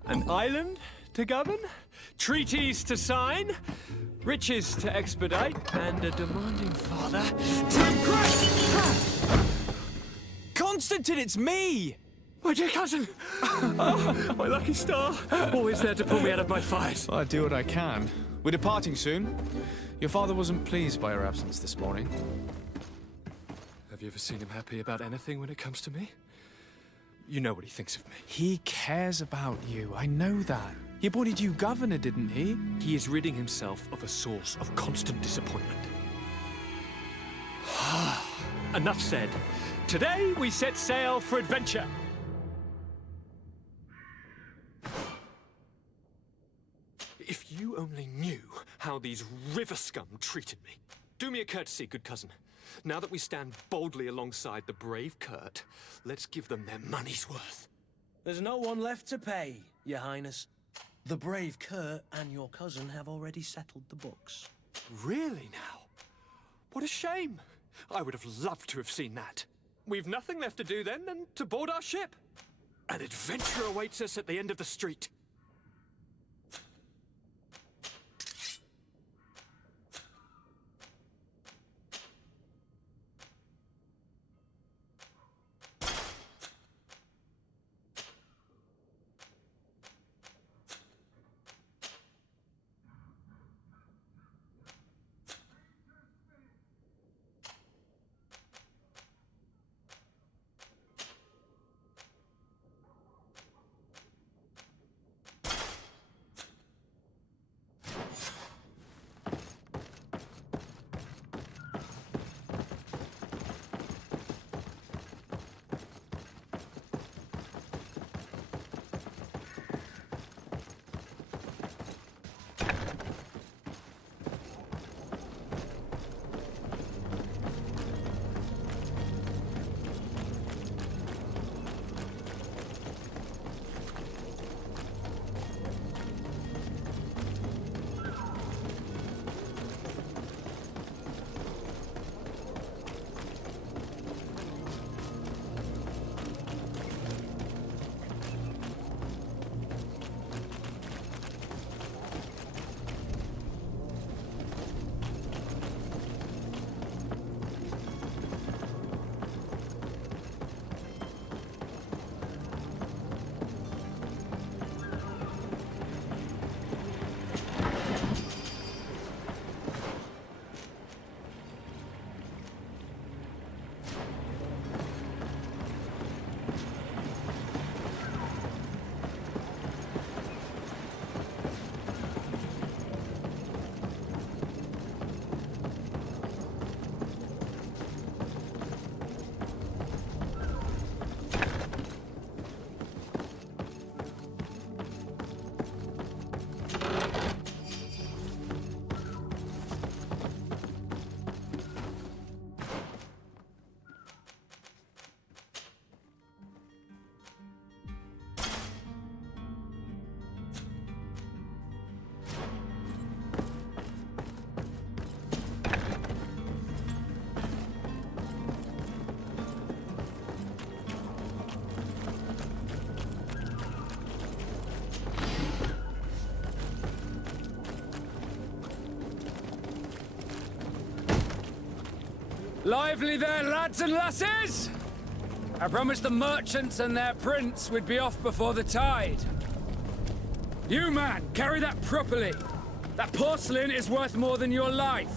An island to govern, treaties to sign, riches to expedite, and a demanding father to impress! Constantine, it's me! My dear cousin! Oh, my lucky star! Always there to pull me out of my fight. I do what I can. We're departing soon. Your father wasn't pleased by our absence this morning. Have you ever seen him happy about anything when it comes to me? You know what he thinks of me. He cares about you, I know that. He appointed you governor, didn't he? He is ridding himself of a source of constant disappointment. Enough said. Today we set sail for adventure. If you only knew how these river scum treated me. Do me a courtesy, good cousin. Now that we stand boldly alongside the brave Kurt, let's give them their money's worth. There's no one left to pay, Your Highness. The brave Kurt and your cousin have already settled the books. Really now? What a shame. I would have loved to have seen that. We've nothing left to do then than to board our ship. An adventure awaits us at the end of the street. Lively there, lads and lasses! I promised the merchants and their prince we'd be off before the tide. You, man, carry that properly. That porcelain is worth more than your life.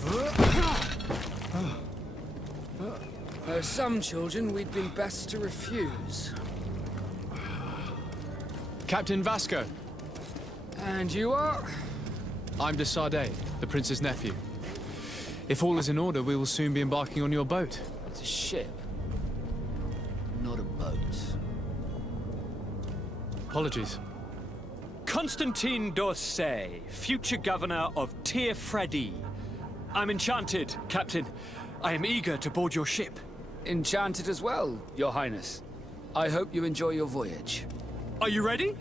There are some children we'd been best to refuse. Captain Vasco. And you are? I'm de Sardet, the prince's nephew. If all is in order, we will soon be embarking on your boat. It's a ship, not a boat. Apologies. Constantine Orsey, future governor of Tir-Fradi. I'm enchanted, Captain. I am eager to board your ship. Enchanted as well, Your Highness. I hope you enjoy your voyage. Are you ready?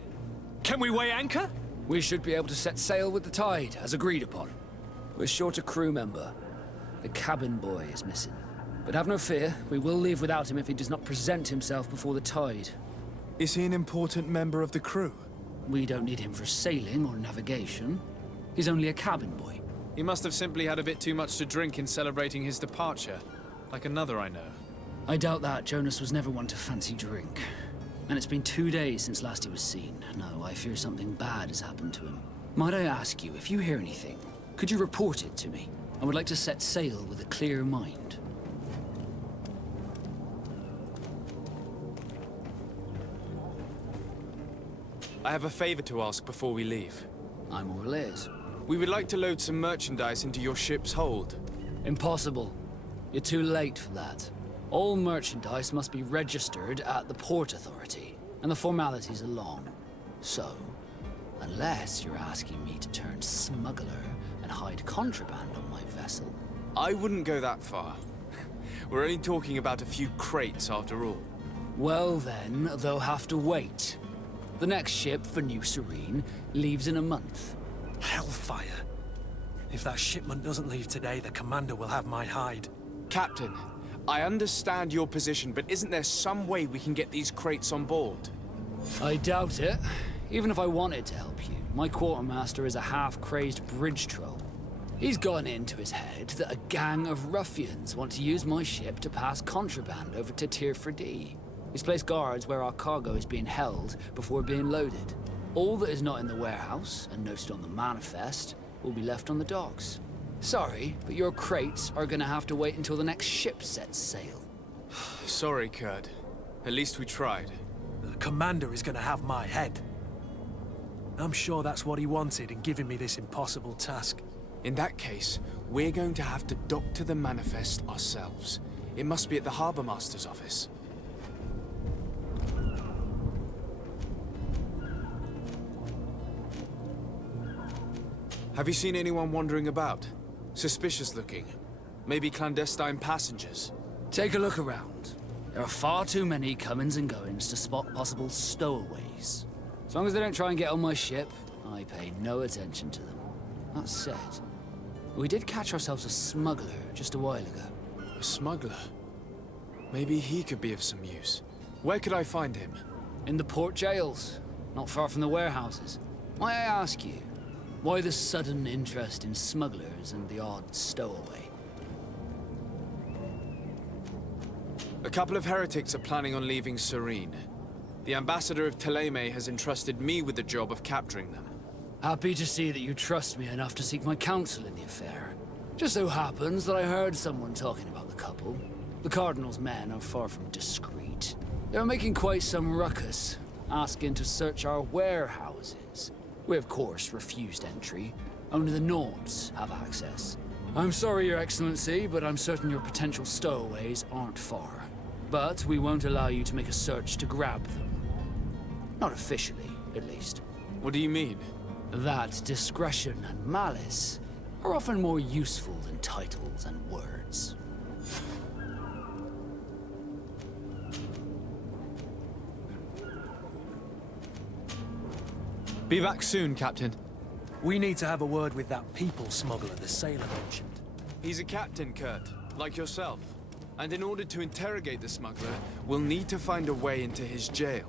Can we weigh anchor? We should be able to set sail with the tide, as agreed upon. We're short a crew member. The cabin boy is missing. But have no fear, we will leave without him if he does not present himself before the tide. Is he an important member of the crew? We don't need him for sailing or navigation. He's only a cabin boy. He must have simply had a bit too much to drink in celebrating his departure. Like another I know. I doubt that. Jonas was never one to fancy drink. And it's been 2 days since last he was seen. No, I fear something bad has happened to him. Might I ask you, if you hear anything, could you report it to me? I would like to set sail with a clear mind. I have a favor to ask before we leave. I'm all ears. We would like to load some merchandise into your ship's hold. Impossible. You're too late for that. All merchandise must be registered at the Port Authority, and the formalities are long. So, unless you're asking me to turn smuggler and hide contraband on my vessel... I wouldn't go that far. We're only talking about a few crates after all. Well then, they'll have to wait. The next ship for New Serene leaves in a month. Hellfire. If that shipment doesn't leave today, the commander will have my hide. Captain, I understand your position, but isn't there some way we can get these crates on board? I doubt it. Even if I wanted to help you, my quartermaster is a half-crazed bridge troll. He's gotten into his head that a gang of ruffians want to use my ship to pass contraband over to Tir-Fradi. He's placed guards where our cargo is being held before being loaded. All that is not in the warehouse, and noted on the manifest, will be left on the docks. Sorry, but your crates are gonna have to wait until the next ship sets sail. Sorry, Kurt. At least we tried. The commander is gonna have my head. I'm sure that's what he wanted in giving me this impossible task. In that case, we're going to have to doctor the manifest ourselves. It must be at the Harbour Master's office. Have you seen anyone wandering about? Suspicious looking. Maybe clandestine passengers? Take a look around. There are far too many comings and goings to spot possible stowaways. As long as they don't try and get on my ship, I pay no attention to them. That said, we did catch ourselves a smuggler just a while ago. A smuggler? Maybe he could be of some use. Where could I find him? In the port jails, not far from the warehouses. May I ask you, why the sudden interest in smugglers and the odd stowaway? A couple of heretics are planning on leaving Serene. The ambassador of Thélème has entrusted me with the job of capturing them. Happy to see that you trust me enough to seek my counsel in the affair. Just so happens that I heard someone talking about the couple. The Cardinal's men are far from discreet. They're making quite some ruckus, asking to search our warehouses. We, of course, refused entry. Only the Nords have access. I'm sorry, Your Excellency, but I'm certain your potential stowaways aren't far. But we won't allow you to make a search to grab them. Not officially, at least. What do you mean? That discretion and malice are often more useful than titles and words. Be back soon, Captain. We need to have a word with that people smuggler the sailor mentioned. He's a captain, Kurt, like yourself. And in order to interrogate the smuggler, we'll need to find a way into his jail.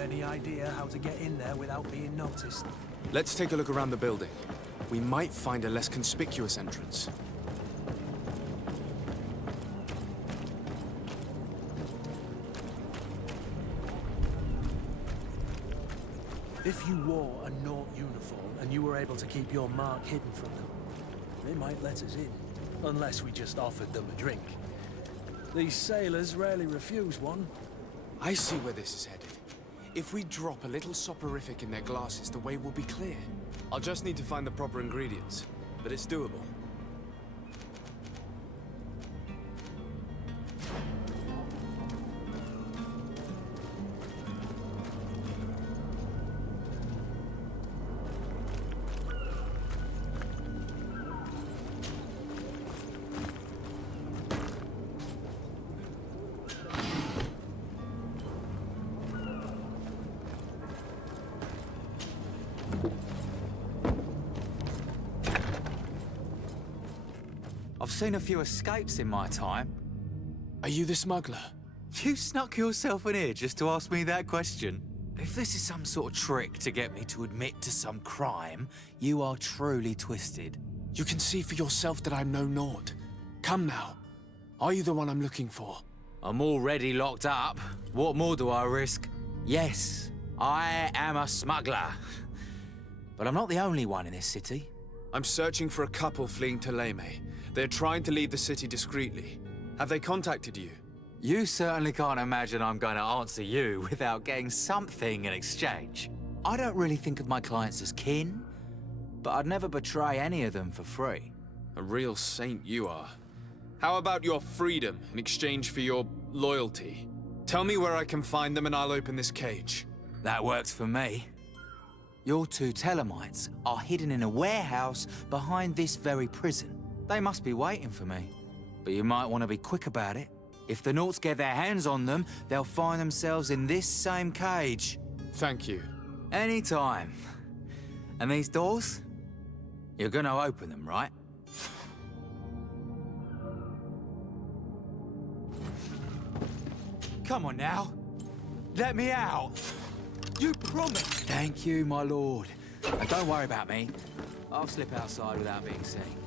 Any idea how to get in there without being noticed? Let's take a look around the building. We might find a less conspicuous entrance. If you wore a Nort uniform and you were able to keep your mark hidden from them, they might let us in. Unless we just offered them a drink. These sailors rarely refuse one. I see where this is headed. If we drop a little soporific in their glasses, the way will be clear. I'll just need to find the proper ingredients, but it's doable. I've seen a few escapes in my time. Are you the smuggler? You snuck yourself in here just to ask me that question? If this is some sort of trick to get me to admit to some crime, you are truly twisted. You can see for yourself that I'm no naught. Come now. Are you the one I'm looking for? I'm already locked up. What more do I risk? Yes, I am a smuggler. But I'm not the only one in this city. I'm searching for a couple fleeing Thélème. They're trying to leave the city discreetly. Have they contacted you? You certainly can't imagine I'm going to answer you without getting something in exchange. I don't really think of my clients as kin, but I'd never betray any of them for free. A real saint you are. How about your freedom in exchange for your loyalty? Tell me where I can find them and I'll open this cage. That works for me. Your two Thelemites are hidden in a warehouse behind this very prison. They must be waiting for me. But you might want to be quick about it. If the Nauts get their hands on them, they'll find themselves in this same cage. Thank you. Anytime. And these doors? You're gonna open them, right? Come on now. Let me out. You promised. Thank you, my lord. And don't worry about me. I'll slip outside without being seen.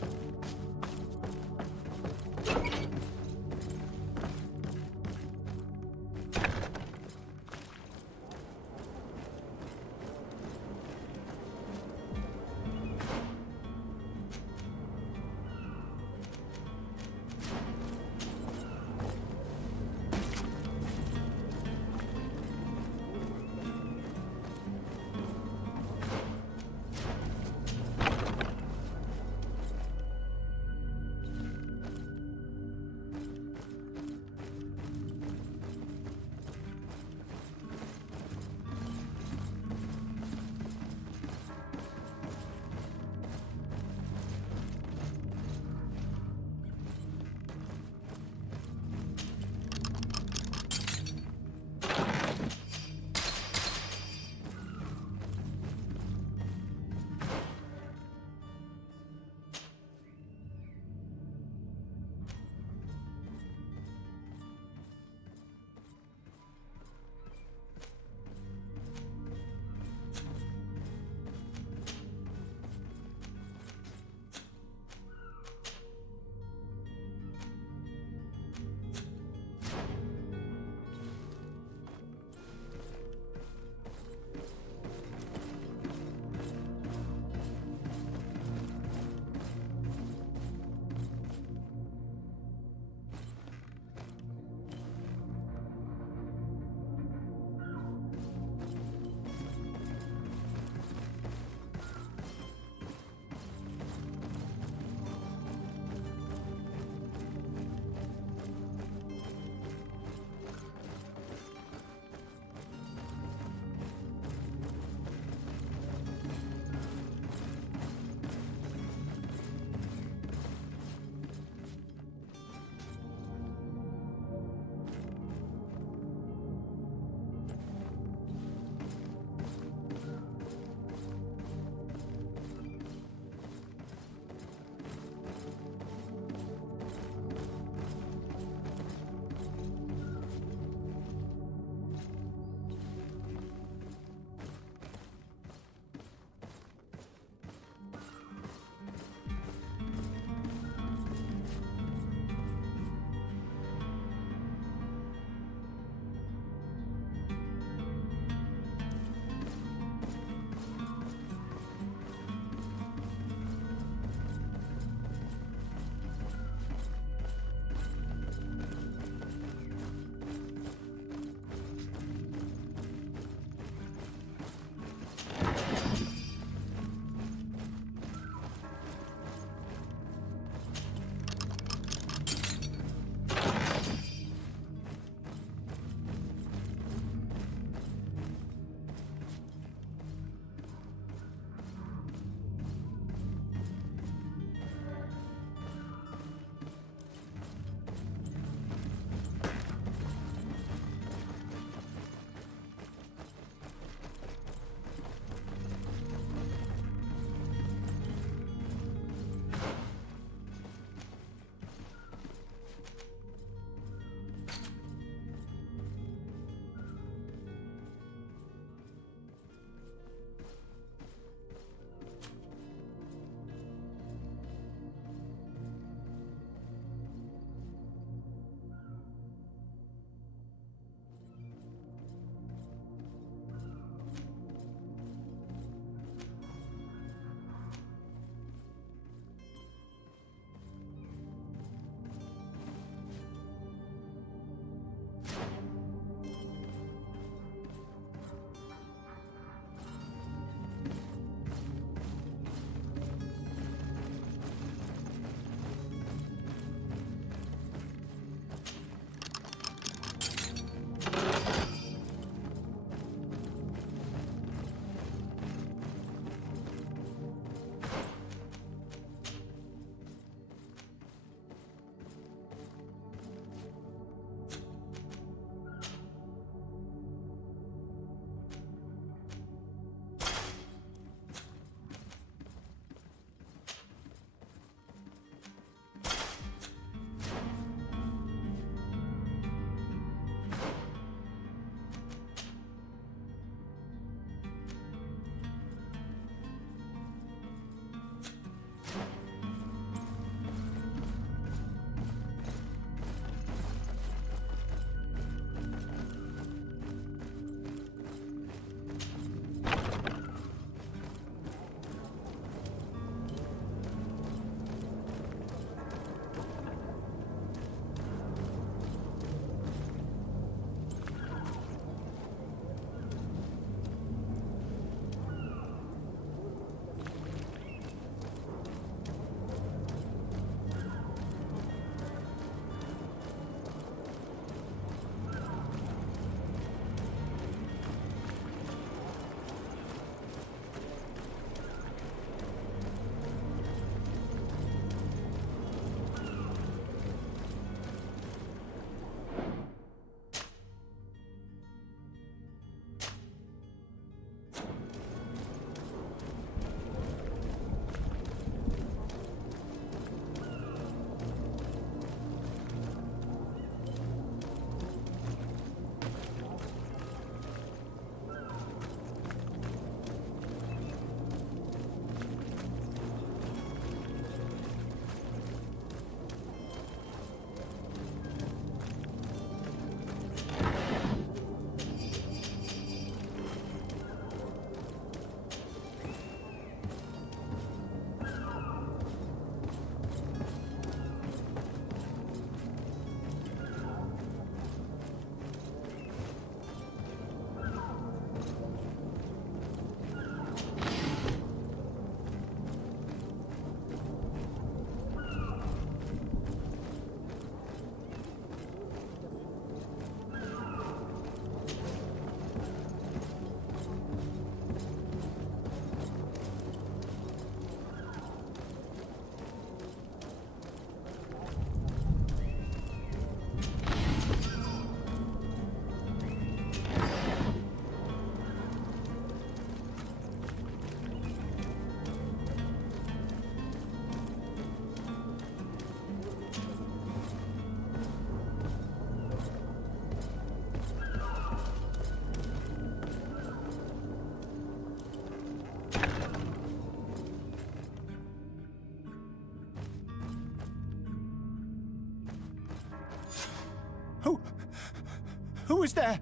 Who is there?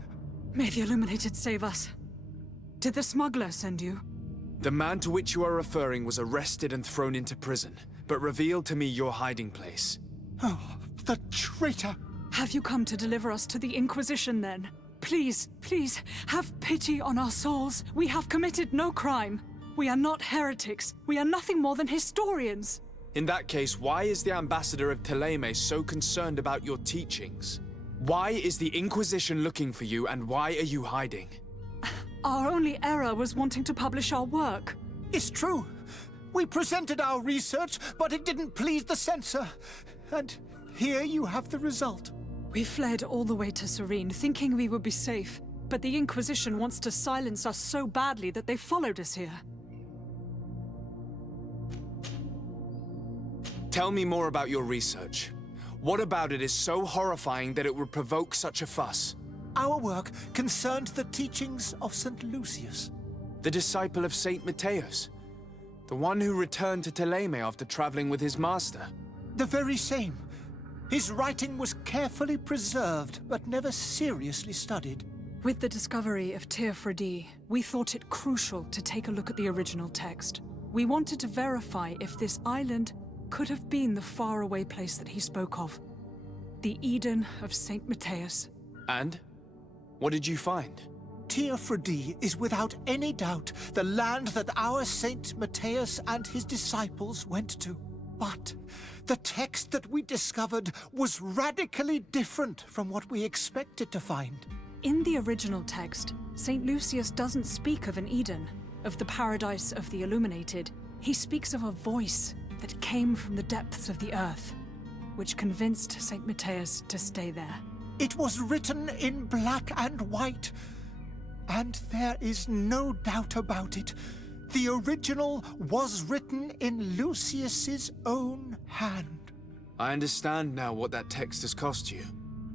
May the Illuminated save us. Did the smuggler send you? The man to which you are referring was arrested and thrown into prison, but revealed to me your hiding place. Oh, the traitor! Have you come to deliver us to the Inquisition, then? Please, please, have pity on our souls. We have committed no crime. We are not heretics. We are nothing more than historians. In that case, why is the ambassador of Thélème so concerned about your teachings? Why is the Inquisition looking for you, and why are you hiding? Our only error was wanting to publish our work. It's true. We presented our research, but it didn't please the censor. And here you have the result. We fled all the way to Serene, thinking we would be safe. But the Inquisition wants to silence us so badly that they followed us here. Tell me more about your research. What about it is so horrifying that it would provoke such a fuss? Our work concerned the teachings of St. Lucius. The disciple of St. Matthias? The one who returned to Thélème after traveling with his master? The very same. His writing was carefully preserved, but never seriously studied. With the discovery of Tir-Fradi, we thought it crucial to take a look at the original text. We wanted to verify if this island could have been the faraway place that he spoke of. The Eden of St. Matthias. And? What did you find? Tir-Fradi is without any doubt the land that our Saint Matthias and his disciples went to. But the text that we discovered was radically different from what we expected to find. In the original text, St. Lucius doesn't speak of an Eden, of the paradise of the Illuminated. He speaks of a voice that came from the depths of the earth, which convinced St. Matthias to stay there. It was written in black and white, and there is no doubt about it. The original was written in Lucius's own hand. I understand now what that text has cost you.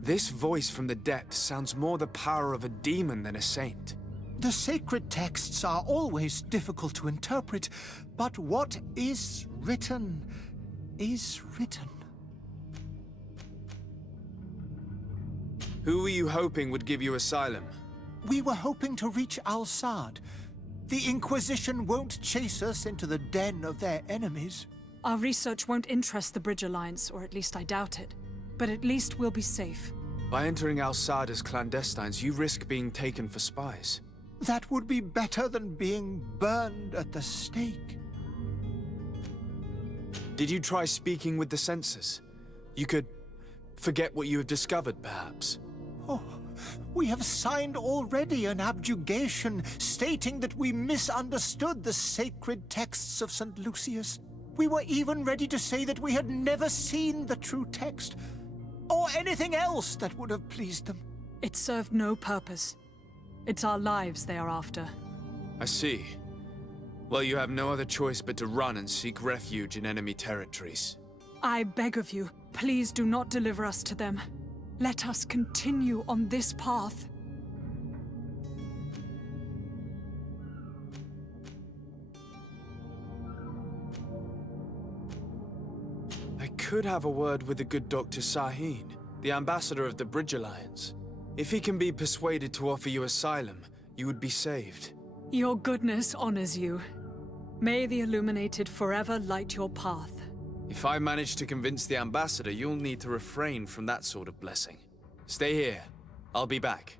This voice from the depths sounds more the power of a demon than a saint. The sacred texts are always difficult to interpret, but what is written is written. Who were you hoping would give you asylum? We were hoping to reach Al-Sad. The Inquisition won't chase us into the den of their enemies. Our research won't interest the Bridge Alliance, or at least I doubt it. But at least we'll be safe. By entering Al-Sad as clandestines, you risk being taken for spies. That would be better than being burned at the stake. Did you try speaking with the censors? You could forget what you have discovered, perhaps. Oh, we have signed already an abjugation stating that we misunderstood the sacred texts of St. Lucius. We were even ready to say that we had never seen the true text, or anything else that would have pleased them. It served no purpose. It's our lives they are after. I see. Well, you have no other choice but to run and seek refuge in enemy territories. I beg of you, please do not deliver us to them. Let us continue on this path. I could have a word with the good Dr. Sahin, the ambassador of the Bridge Alliance. If he can be persuaded to offer you asylum, you would be saved. Your goodness honors you. May the Illuminated forever light your path. If I manage to convince the ambassador, you'll need to refrain from that sort of blessing. Stay here. I'll be back.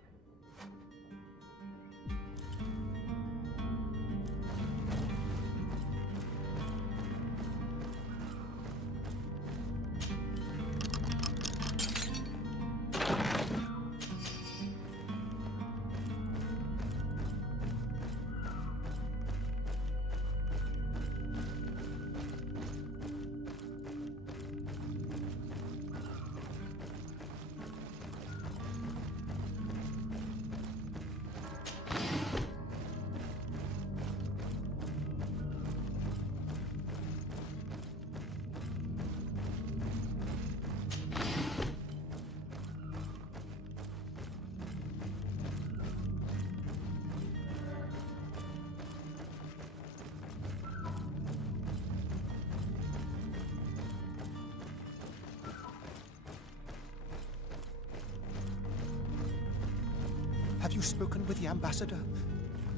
Have you spoken with the ambassador?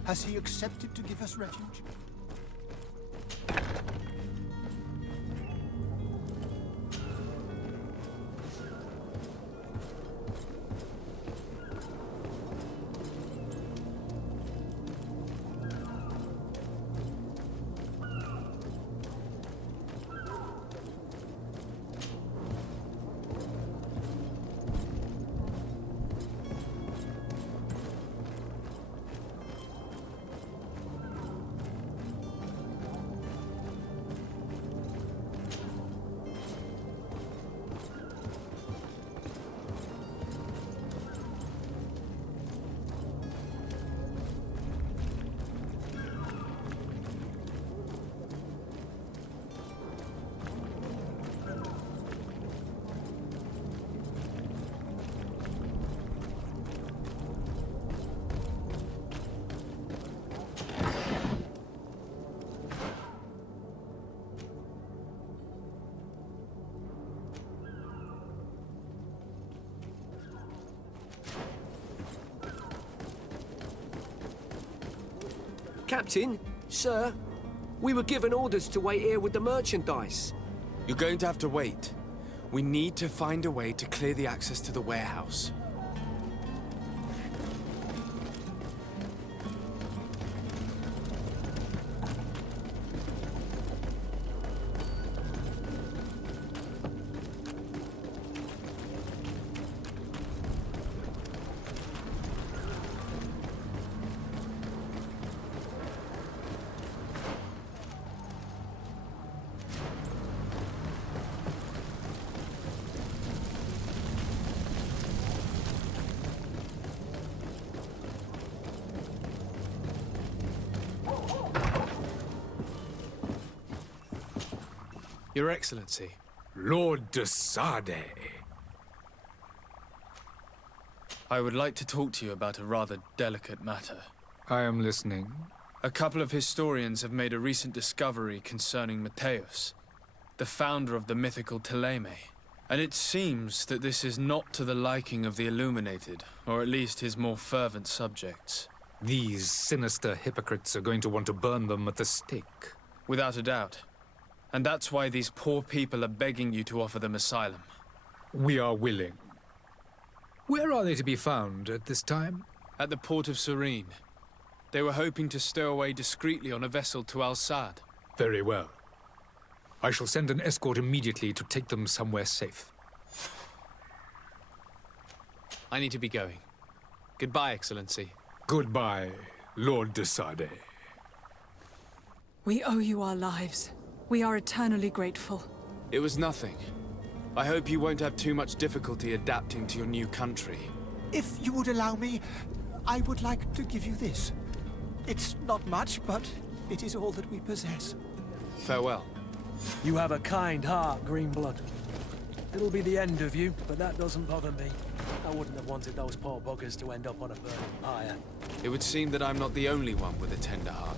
Has he accepted to give us refuge? Captain, sir, we were given orders to wait here with the merchandise. You're going to have to wait. We need to find a way to clear the access to the warehouse. Your Excellency. Lord de Sade. I would like to talk to you about a rather delicate matter. I am listening. A couple of historians have made a recent discovery concerning Matthäus, the founder of the mythical Ptolemy. And it seems that this is not to the liking of the illuminated, or at least his more fervent subjects. These sinister hypocrites are going to want to burn them at the stake. Without a doubt. And that's why these poor people are begging you to offer them asylum. We are willing. Where are they to be found at this time? At the port of Serene. They were hoping to stow away discreetly on a vessel to Al-Sad. Very well. I shall send an escort immediately to take them somewhere safe. I need to be going. Goodbye, Excellency. Goodbye, Lord de Sade. We owe you our lives. We are eternally grateful. It was nothing. I hope you won't have too much difficulty adapting to your new country. If you would allow me, I would like to give you this. It's not much, but it is all that we possess. Farewell. You have a kind heart, Greenblood. It'll be the end of you, but that doesn't bother me. I wouldn't have wanted those poor buggers to end up on a burning pyre. It would seem that I'm not the only one with a tender heart.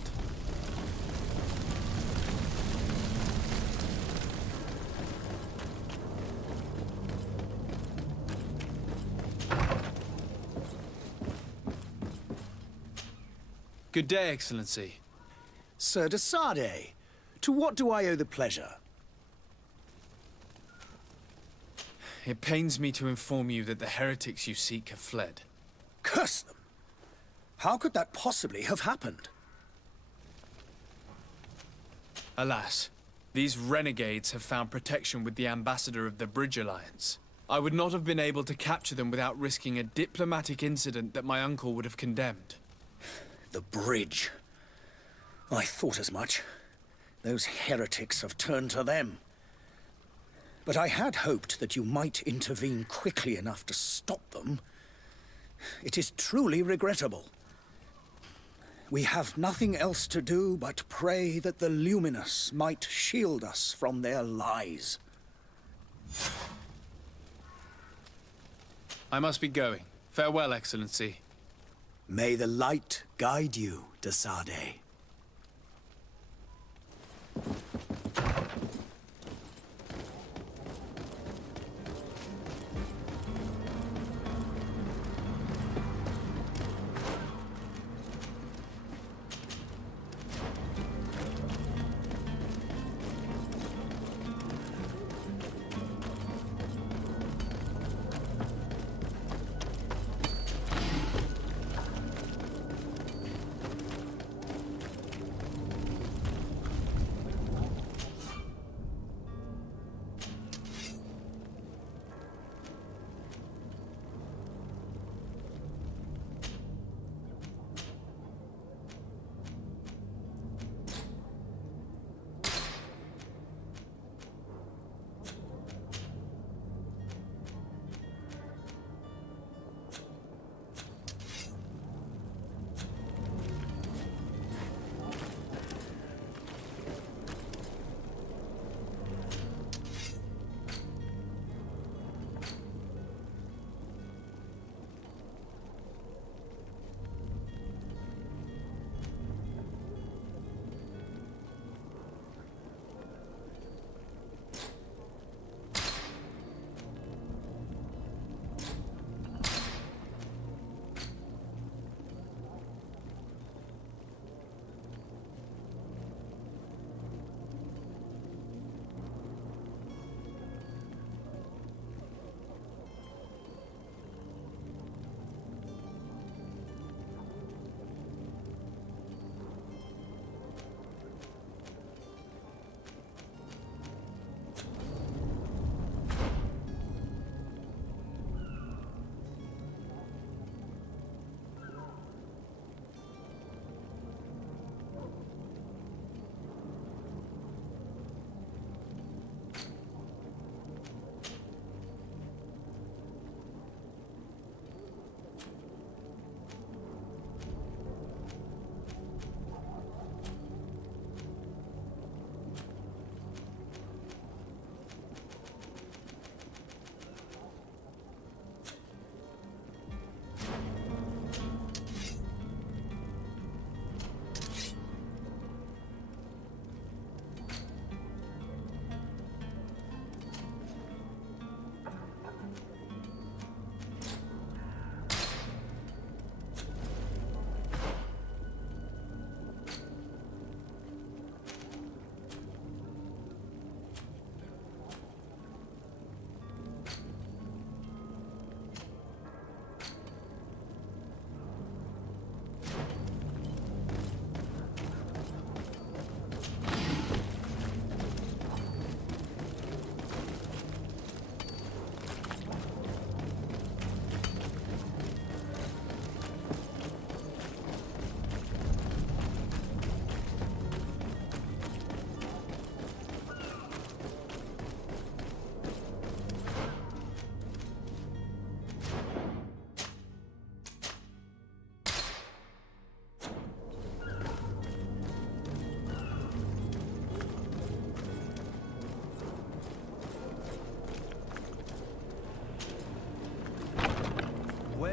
Good day, Excellency. Sir de Sade, to what do I owe the pleasure? It pains me to inform you that the heretics you seek have fled. Curse them! How could that possibly have happened? Alas, these renegades have found protection with the ambassador of the Bridge Alliance. I would not have been able to capture them without risking a diplomatic incident that my uncle would have condemned. The bridge. I thought as much. Those heretics have turned to them. But I had hoped that you might intervene quickly enough to stop them. It is truly regrettable. We have nothing else to do but pray that the Luminous might shield us from their lies. I must be going. Farewell, Excellency. May the light guide you, de Sade.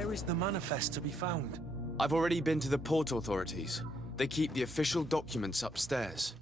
Where is the manifest to be found? I've already been to the port authorities. They keep the official documents upstairs.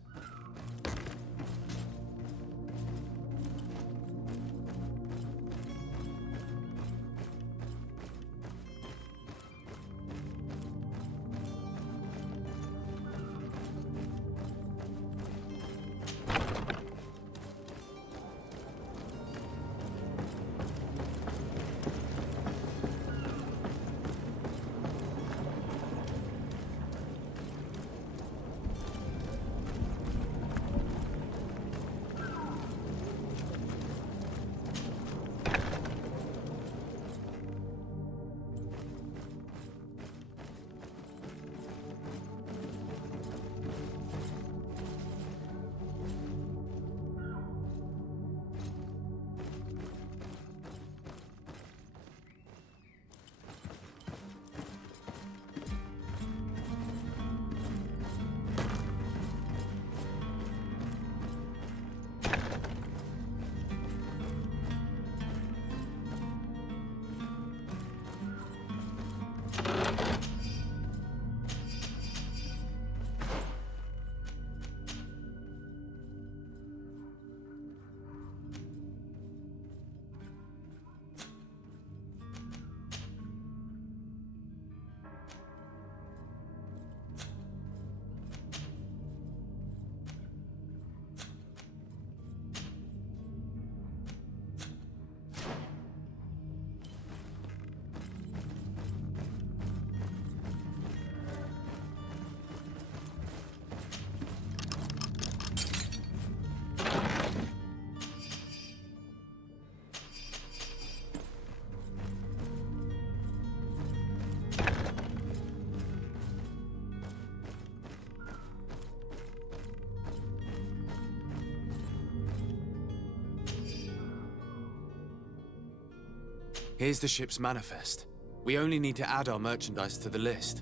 Here's the ship's manifest. We only need to add our merchandise to the list.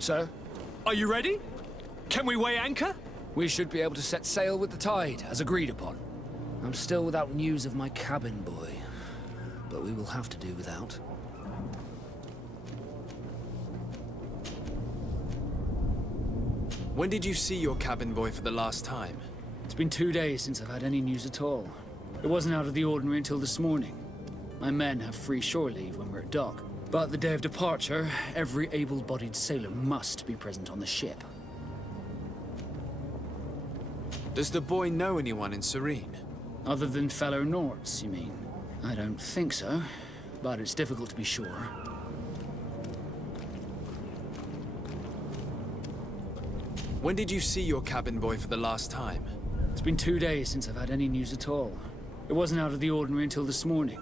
Sir? Are you ready? Can we weigh anchor? We should be able to set sail with the tide, as agreed upon. I'm still without news of my cabin boy, but we will have to do without. When did you see your cabin boy for the last time? It's been 2 days since I've had any news at all. It wasn't out of the ordinary until this morning. My men have free shore leave when we're at dock. But the day of departure, every able-bodied sailor must be present on the ship. Does the boy know anyone in Serene? Other than fellow Nords, you mean? I don't think so, but it's difficult to be sure. When did you see your cabin boy for the last time? It's been 2 days since I've had any news at all. It wasn't out of the ordinary until this morning.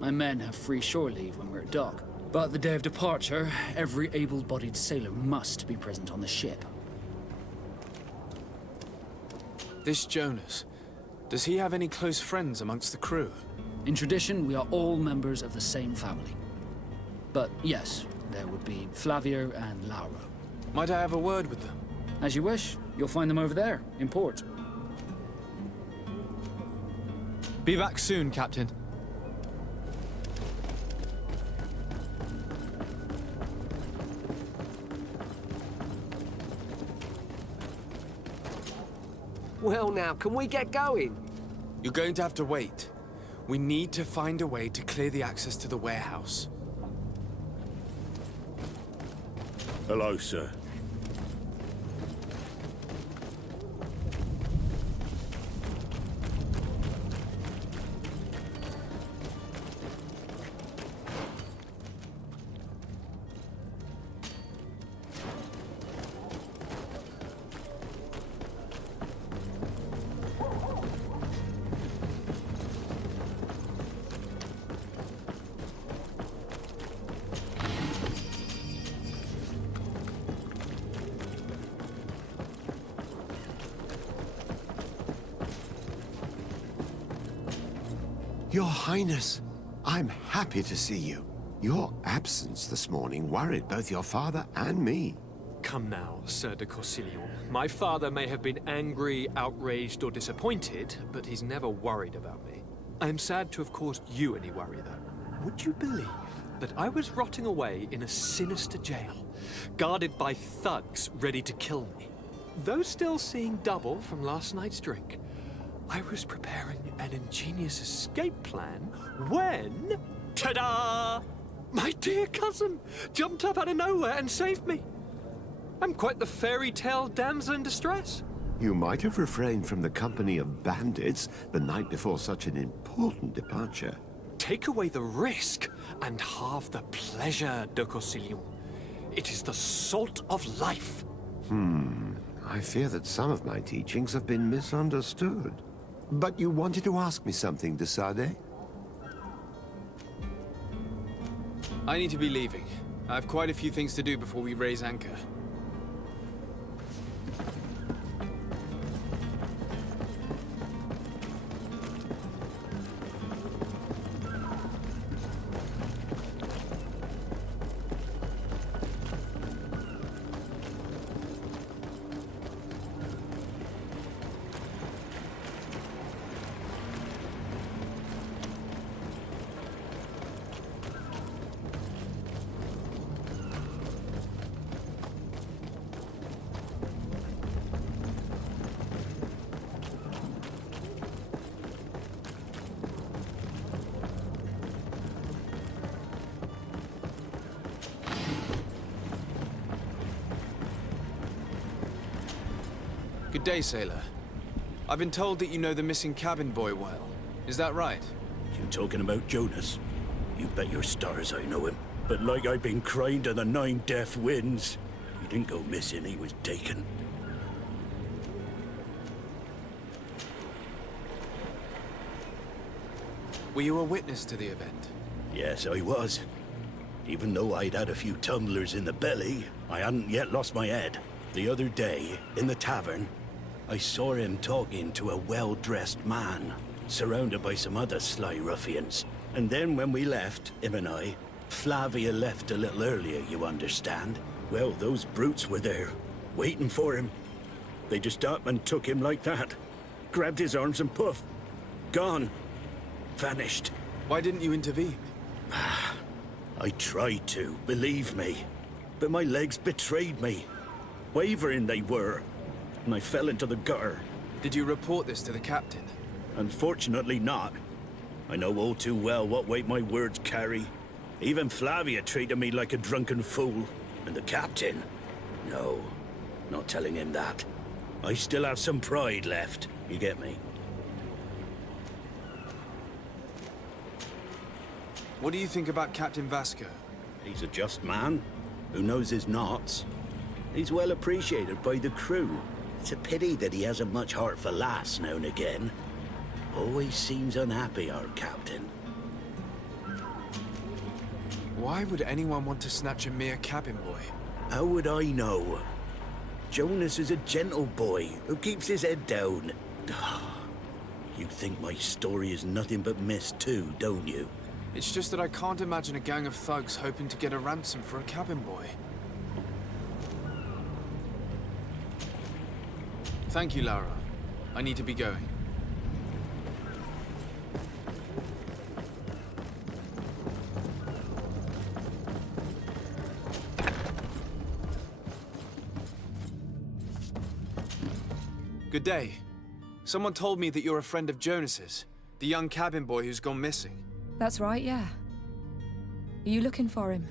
My men have free shore leave when we're at dock. But the day of departure, every able-bodied sailor must be present on the ship. This Jonas, does he have any close friends amongst the crew? In tradition, we are all members of the same family. But yes, there would be Flavio and Lauro. Might I have a word with them? As you wish. You'll find them over there, in port. Be back soon, Captain. Well now, can we get going? You're going to have to wait. We need to find a way to clear the access to the warehouse. Hello, sir. Your Highness, I'm happy to see you. Your absence this morning worried both your father and me. Come now, Sir de Corsilion. My father may have been angry, outraged, or disappointed, but he's never worried about me. I am sad to have caused you any worry, though. Would you believe that I was rotting away in a sinister jail, guarded by thugs ready to kill me? Though still seeing double from last night's drink, I was preparing an ingenious escape plan when... ta-da! My dear cousin jumped up out of nowhere and saved me. I'm quite the fairy tale damsel in distress. You might have refrained from the company of bandits the night before such an important departure. Take away the risk and halve the pleasure, de Corsilion. It is the salt of life. I fear that some of my teachings have been misunderstood. But you wanted to ask me something, de Sade? I need to be leaving. I have quite a few things to do before we raise anchor. Good day, sailor. I've been told that you know the missing cabin boy well. Is that right? You talking about Jonas? You bet your stars I know him. But like I've been crying to the 9 deaf winds, he didn't go missing, he was taken. Were you a witness to the event? Yes, I was. Even though I'd had a few tumblers in the belly, I hadn't yet lost my head. The other day, in the tavern, I saw him talking to a well-dressed man, surrounded by some other sly ruffians. And then when we left, him and I, Flavia left a little earlier, you understand? Well, those brutes were there, waiting for him. They just up and took him like that. Grabbed his arms and poof, gone. Vanished. Why didn't you intervene? I tried to, believe me. But my legs betrayed me. Wavering they were, and I fell into the gutter. Did you report this to the captain? Unfortunately not. I know all too well what weight my words carry. Even Flavia treated me like a drunken fool. And the captain? No, not telling him that. I still have some pride left. You get me? What do you think about Captain Vasco? He's a just man who knows his knots. He's well appreciated by the crew. It's a pity that he hasn't much heart for laughs now and again. Always seems unhappy, our captain. Why would anyone want to snatch a mere cabin boy? How would I know? Jonas is a gentle boy who keeps his head down. You think my story is nothing but mist too, don't you? It's just that I can't imagine a gang of thugs hoping to get a ransom for a cabin boy. Thank you, Lara. I need to be going. Good day. Someone told me that you're a friend of Jonas's, the young cabin boy who's gone missing. That's right, yeah. Are you looking for him?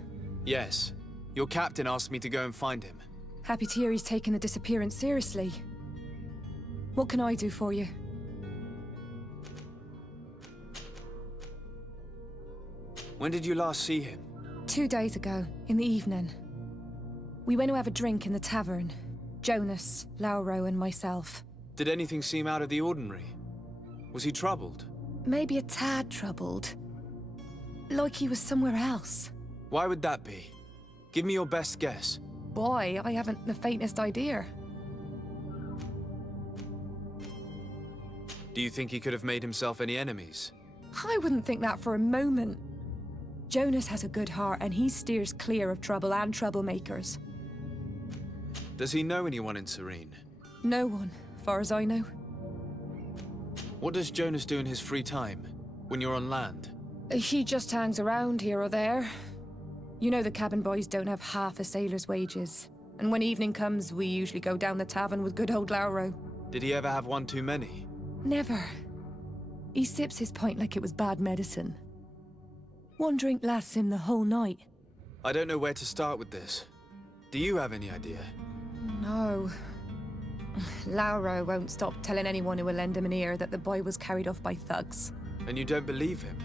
Yes. Your captain asked me to go and find him. Happy to hear he's taken the disappearance seriously. What can I do for you? When did you last see him? 2 days ago, in the evening. We went to have a drink in the tavern. Jonas, Lauro, and myself. Did anything seem out of the ordinary? Was he troubled? Maybe a tad troubled. Like he was somewhere else. Why would that be? Give me your best guess. Boy, I haven't the faintest idea. Do you think he could have made himself any enemies? I wouldn't think that for a moment. Jonas has a good heart and he steers clear of trouble and troublemakers. Does he know anyone in Serene? No one, far as I know. What does Jonas do in his free time, when you're on land? He just hangs around here or there. You know the cabin boys don't have half a sailor's wages. And when evening comes, we usually go down the tavern with good old Lauro. Did he ever have one too many? Never. He sips his pint like it was bad medicine. One drink lasts him the whole night. I don't know where to start with this. Do you have any idea? No. Lauro won't stop telling anyone who will lend him an ear that the boy was carried off by thugs. And you don't believe him?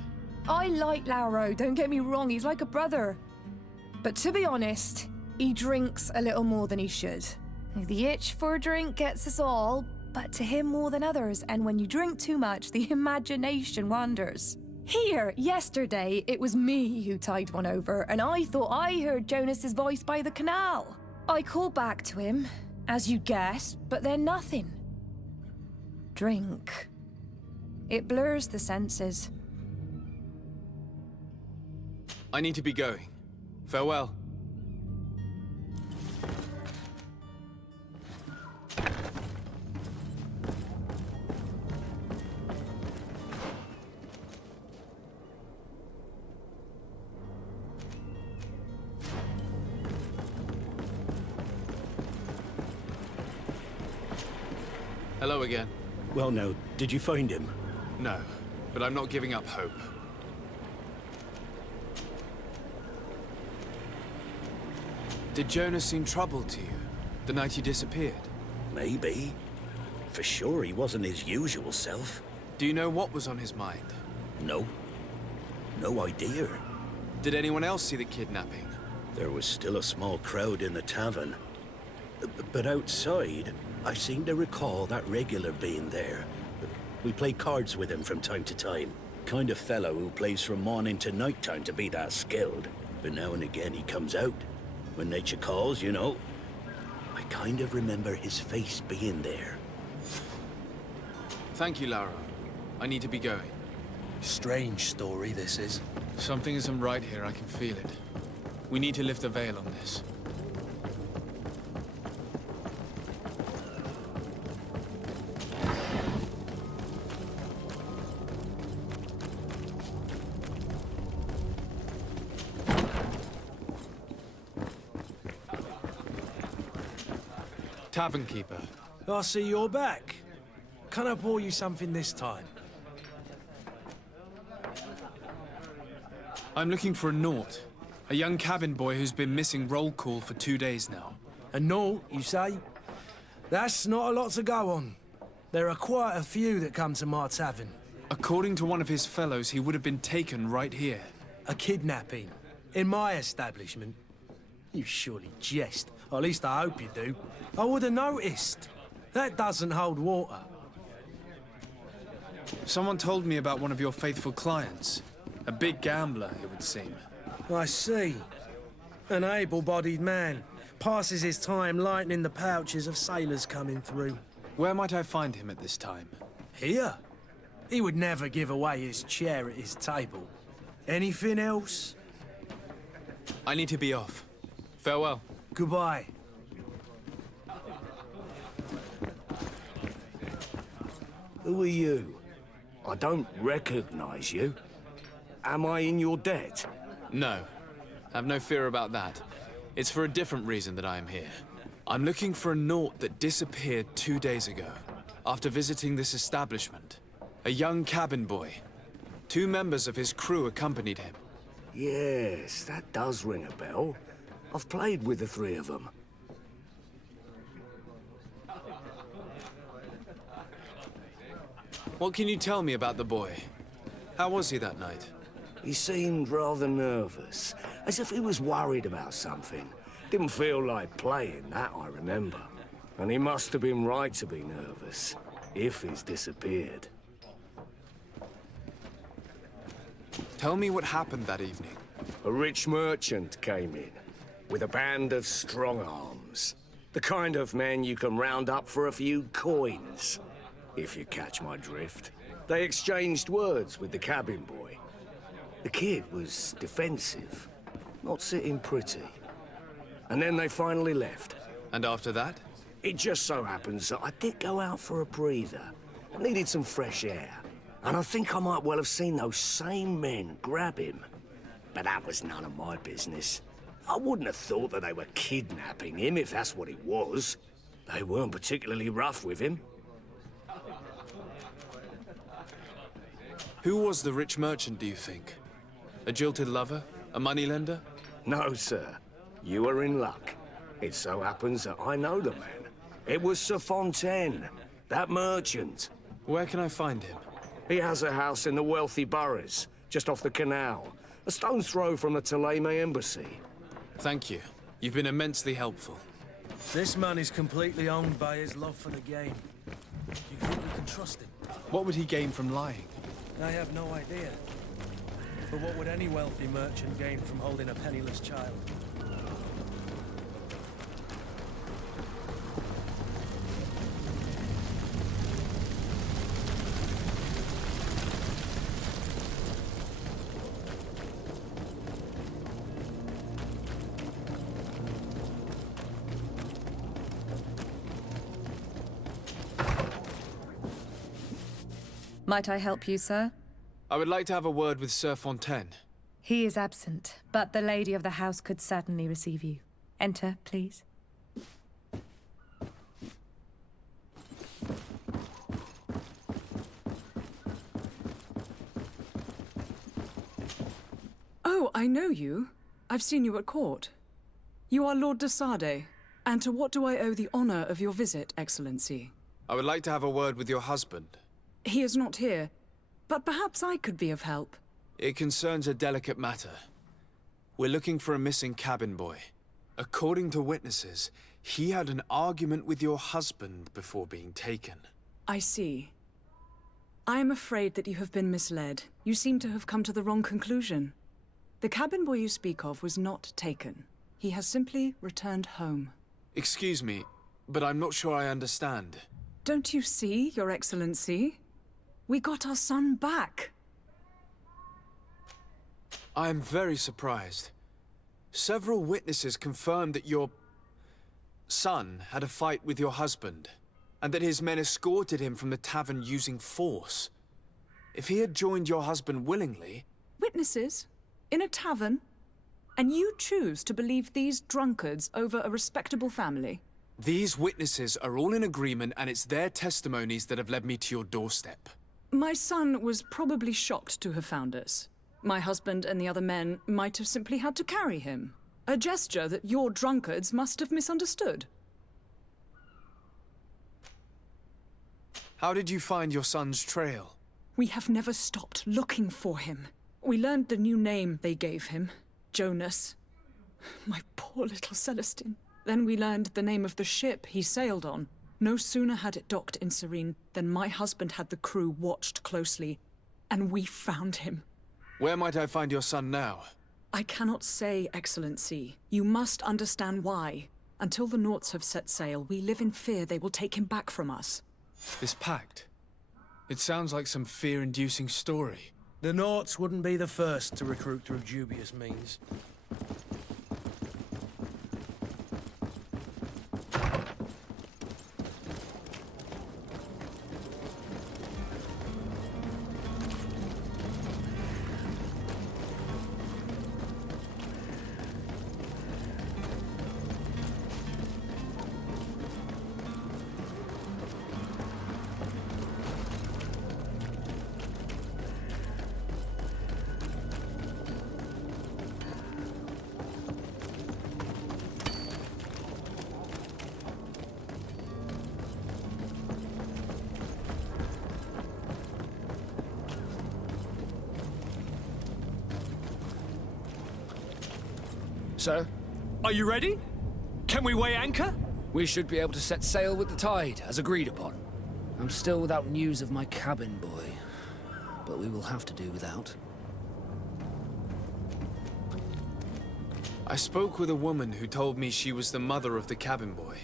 I like Lauro, don't get me wrong, he's like a brother. But to be honest, he drinks a little more than he should. The itch for a drink gets us all, but to him more than others, and when you drink too much, the imagination wanders. Here, yesterday, it was me who tied one over, and I thought I heard Jonas's voice by the canal. I called back to him, as you guessed, but then nothing. Drink. It blurs the senses. I need to be going. Farewell. Hello again. Well now, did you find him? No, but I'm not giving up hope. Did Jonas seem troubled to you, the night he disappeared? Maybe. For sure he wasn't his usual self. Do you know what was on his mind? No. No idea. Did anyone else see the kidnapping? There was still a small crowd in the tavern. But outside, I seem to recall that regular being there. We play cards with him from time to time. Kind of fellow who plays from morning to night time to be that skilled. But now and again he comes out. When nature calls, you know. I kind of remember his face being there. Thank you, Lara. I need to be going. Strange story, this is. Something isn't right here, I can feel it. We need to lift the veil on this. Tavern keeper. I see you're back. Can I pour you something this time? I'm looking for a Naut. A young cabin boy who's been missing roll call for 2 days now. A Naut, you say? That's not a lot to go on. There are quite a few that come to my tavern. According to one of his fellows, he would have been taken right here. A kidnapping? In my establishment? You surely jest. Or at least I hope you do. I would have noticed. That doesn't hold water. Someone told me about one of your faithful clients. A big gambler, it would seem. I see. An able-bodied man. Passes his time lightening the pouches of sailors coming through. Where might I find him at this time? Here? He would never give away his chair at his table. Anything else? I need to be off. Farewell. Goodbye. Who are you? I don't recognize you. Am I in your debt? No. Have no fear about that. It's for a different reason that I am here. I'm looking for a Naut that disappeared 2 days ago, after visiting this establishment. A young cabin boy. 2 members of his crew accompanied him. Yes, that does ring a bell. I've played with the 3 of them. What can you tell me about the boy? How was he that night? He seemed rather nervous, as if he was worried about something. Didn't feel like playing, that I remember. And he must have been right to be nervous, if he's disappeared. Tell me what happened that evening. A rich merchant came in, with a band of strong arms. The kind of men you can round up for a few coins, if you catch my drift. They exchanged words with the cabin boy. The kid was defensive, not sitting pretty. And then they finally left. And after that? It just so happens that I did go out for a breather. I needed some fresh air. And I think I might well have seen those same men grab him. But that was none of my business. I wouldn't have thought that they were kidnapping him if that's what it was. They weren't particularly rough with him. Who was the rich merchant, do you think? A jilted lover? A moneylender? No, sir. You are in luck. It so happens that I know the man. It was Sir Fontaine, that merchant. Where can I find him? He has a house in the wealthy boroughs, just off the canal. A stone's throw from the Thélème embassy. Thank you. You've been immensely helpful. This man is completely owned by his love for the game. You think we can trust him? What would he gain from lying? I have no idea. But what would any wealthy merchant gain from holding a penniless child? Might I help you, sir? I would like to have a word with Sir Fontaine. He is absent, but the lady of the house could certainly receive you. Enter, please. Oh, I know you. I've seen you at court. You are Lord de Sade. And to what do I owe the honor of your visit, Excellency? I would like to have a word with your husband. He is not here, but perhaps I could be of help. It concerns a delicate matter. We're looking for a missing cabin boy. According to witnesses, he had an argument with your husband before being taken. I see. I am afraid that you have been misled. You seem to have come to the wrong conclusion. The cabin boy you speak of was not taken. He has simply returned home. Excuse me, but I'm not sure I understand. Don't you see, Your Excellency? We got our son back. I am very surprised. Several witnesses confirmed that your son had a fight with your husband, and that his men escorted him from the tavern using force. If he had joined your husband willingly... Witnesses? In a tavern? And you choose to believe these drunkards over a respectable family? These witnesses are all in agreement, and it's their testimonies that have led me to your doorstep. My son was probably shocked to have found us. My husband and the other men might have simply had to carry him. A gesture that your drunkards must have misunderstood. How did you find your son's trail? We have never stopped looking for him. We learned the new name they gave him, Jonas. My poor little Celestine. Then we learned the name of the ship he sailed on. No sooner had it docked in Serene than my husband had the crew watched closely, and we found him. Where might I find your son now? I cannot say, Excellency. You must understand why. Until the Nauts have set sail, we live in fear they will take him back from us. This pact? It sounds like some fear-inducing story. The Nauts wouldn't be the first to recruit through dubious means. Sir? Are you ready? Can we weigh anchor? We should be able to set sail with the tide, as agreed upon. I'm still without news of my cabin boy, but we will have to do without. I spoke with a woman who told me she was the mother of the cabin boy.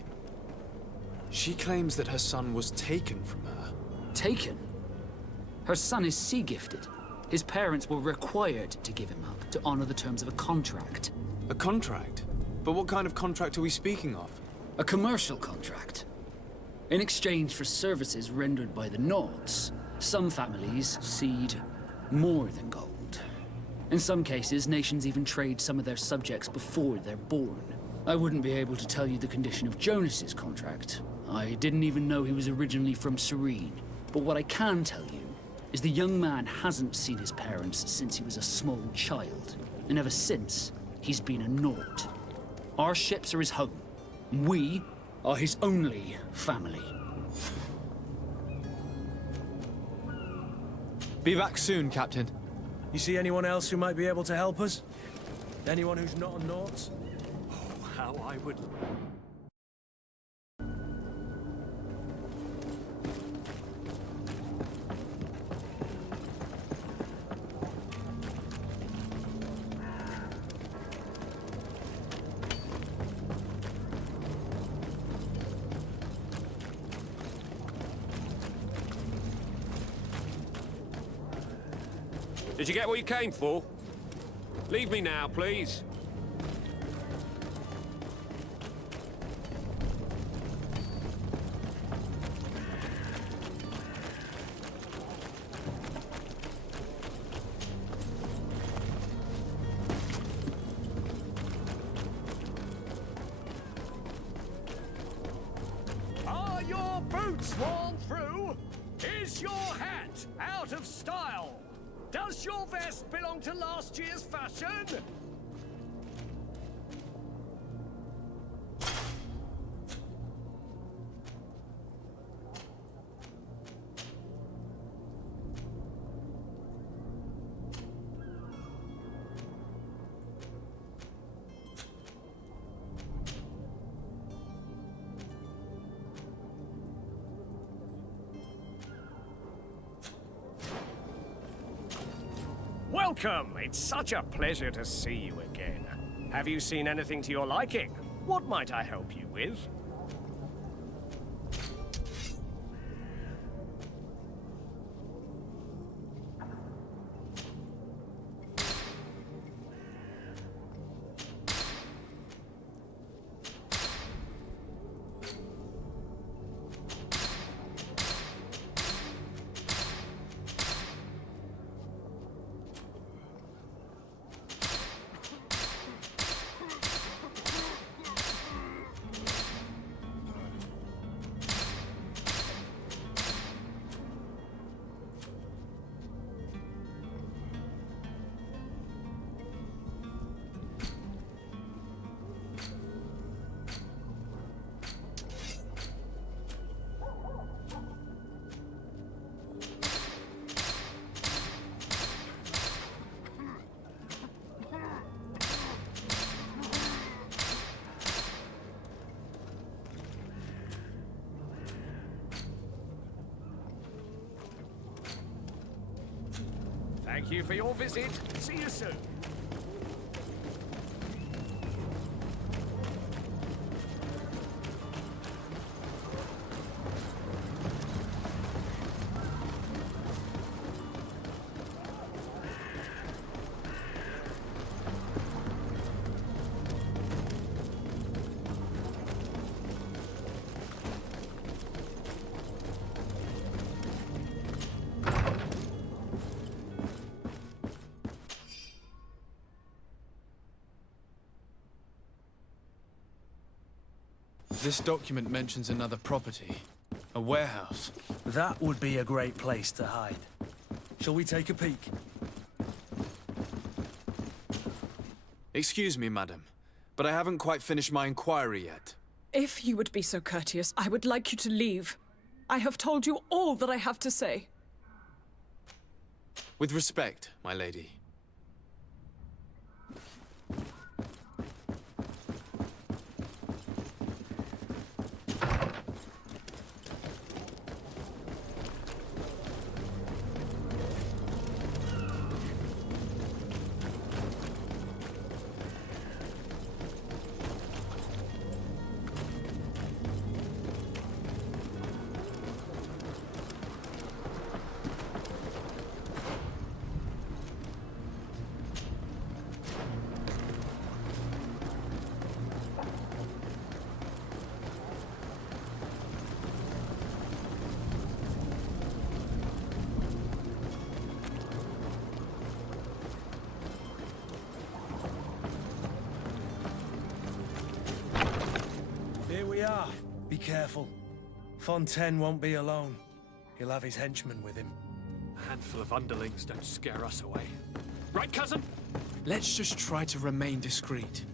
She claims that her son was taken from her. Taken? Her son is sea-gifted. His parents were required to give him up to honor the terms of a contract. A contract? But what kind of contract are we speaking of? A commercial contract. In exchange for services rendered by the Nauts, some families cede more than gold. In some cases, nations even trade some of their subjects before they're born. I wouldn't be able to tell you the condition of Jonas's contract. I didn't even know he was originally from Serene. But what I can tell you is the young man hasn't seen his parents since he was a small child. And ever since, he's been a Naut. Our ships are his home. We are his only family. Be back soon, Captain. You see anyone else who might be able to help us? Anyone who's not a Naut? Oh, how I would... Did you get what you came for? Leave me now, please. Are your boots worn through? Is your hat out of style? Does your vest belong to last year's fashion? Welcome! It's such a pleasure to see you again. Have you seen anything to your liking? What might I help you with? Thank you for your visit. See you soon. This document mentions another property. A warehouse. That would be a great place to hide. Shall we take a peek? Excuse me, madam, but I haven't quite finished my inquiry yet. If you would be so courteous, I would like you to leave. I have told you all that I have to say. With respect, my lady. Here we are. Be careful. Fontaine won't be alone. He'll have his henchmen with him. A handful of underlings don't scare us away. Right, cousin? Let's just try to remain discreet.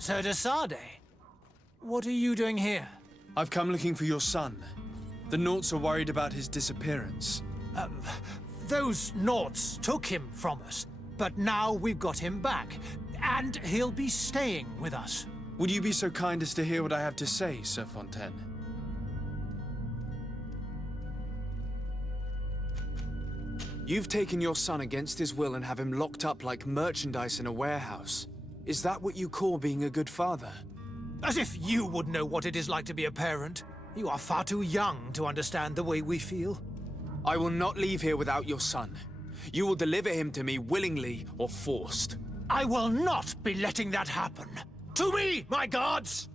Sir de Sardet, what are you doing here? I've come looking for your son. The Nauts are worried about his disappearance. Those Nauts took him from us, but now we've got him back, and he'll be staying with us. Would you be so kind as to hear what I have to say, Sir Fontaine? You've taken your son against his will and have him locked up like merchandise in a warehouse. Is that what you call being a good father? As if you would know what it is like to be a parent. You are far too young to understand the way we feel. I will not leave here without your son. You will deliver him to me willingly or forced. I will not be letting that happen. To me, my gods!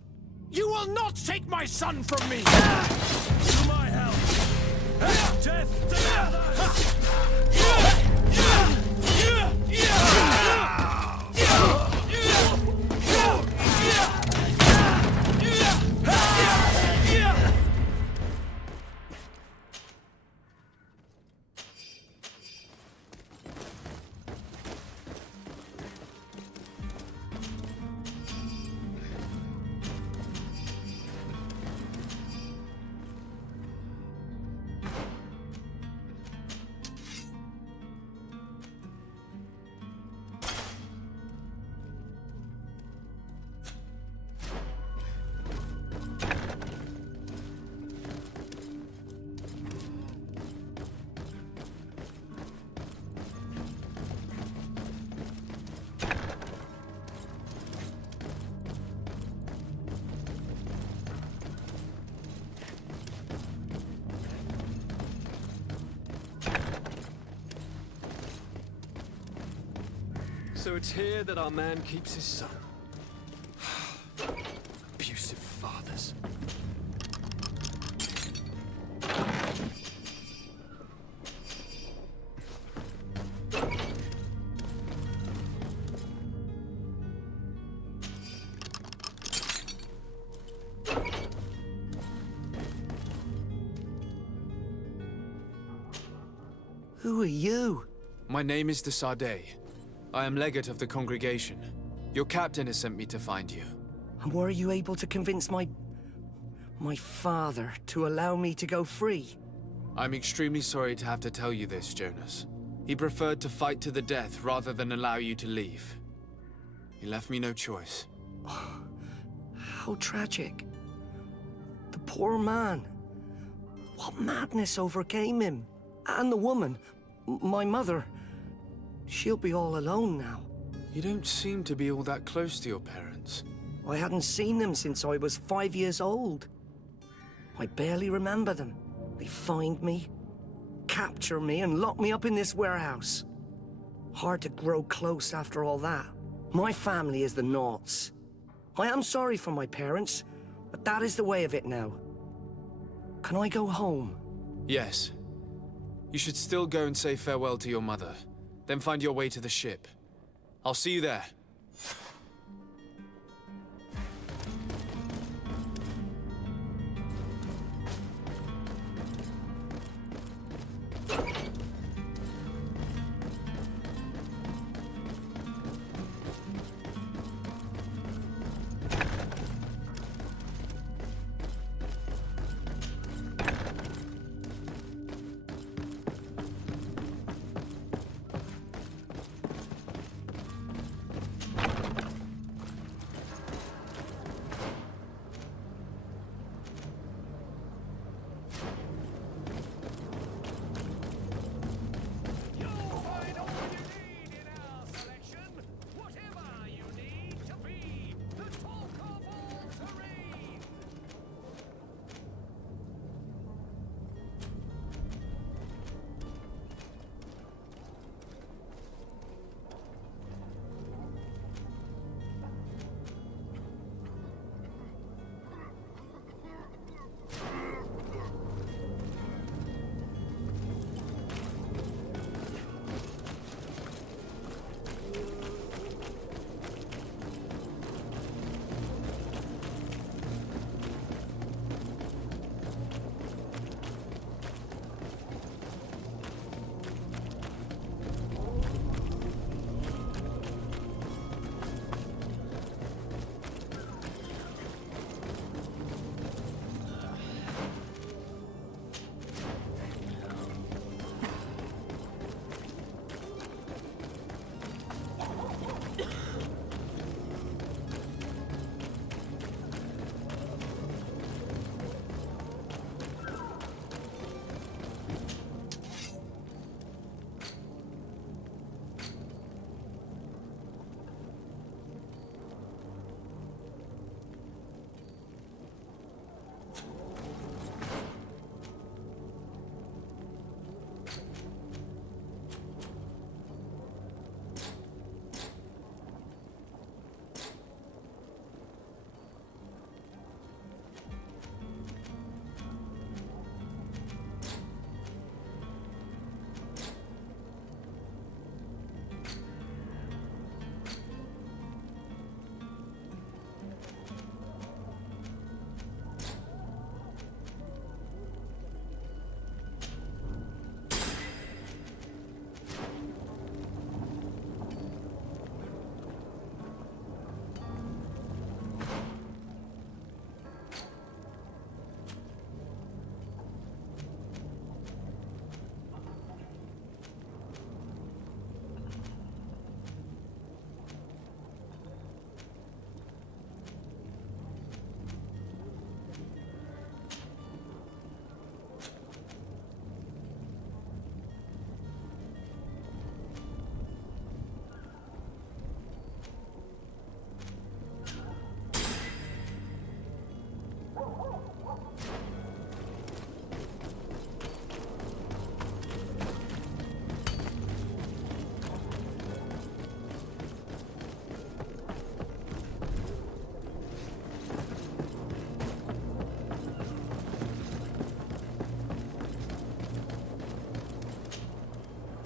You will not take my son from me! To my help! Death to the others! So it's here that our man keeps his son. Abusive fathers. Who are you? My name is de Sardet. I am legate of the congregation. Your captain has sent me to find you. And were you able to convince my father to allow me to go free? I'm extremely sorry to have to tell you this, Jonas. He preferred to fight to the death rather than allow you to leave. He left me no choice. How tragic. The poor man. What madness overcame him? And the woman, my mother, she'll be all alone now. You don't seem to be all that close to your parents. I hadn't seen them since I was 5 years old. I barely remember them. They find me, capture me, and lock me up in this warehouse. Hard to grow close after all that. My family is the Naughts. I am sorry for my parents, but that is the way of it now. Can I go home? Yes. You should still go and say farewell to your mother. Then find your way to the ship. I'll see you there.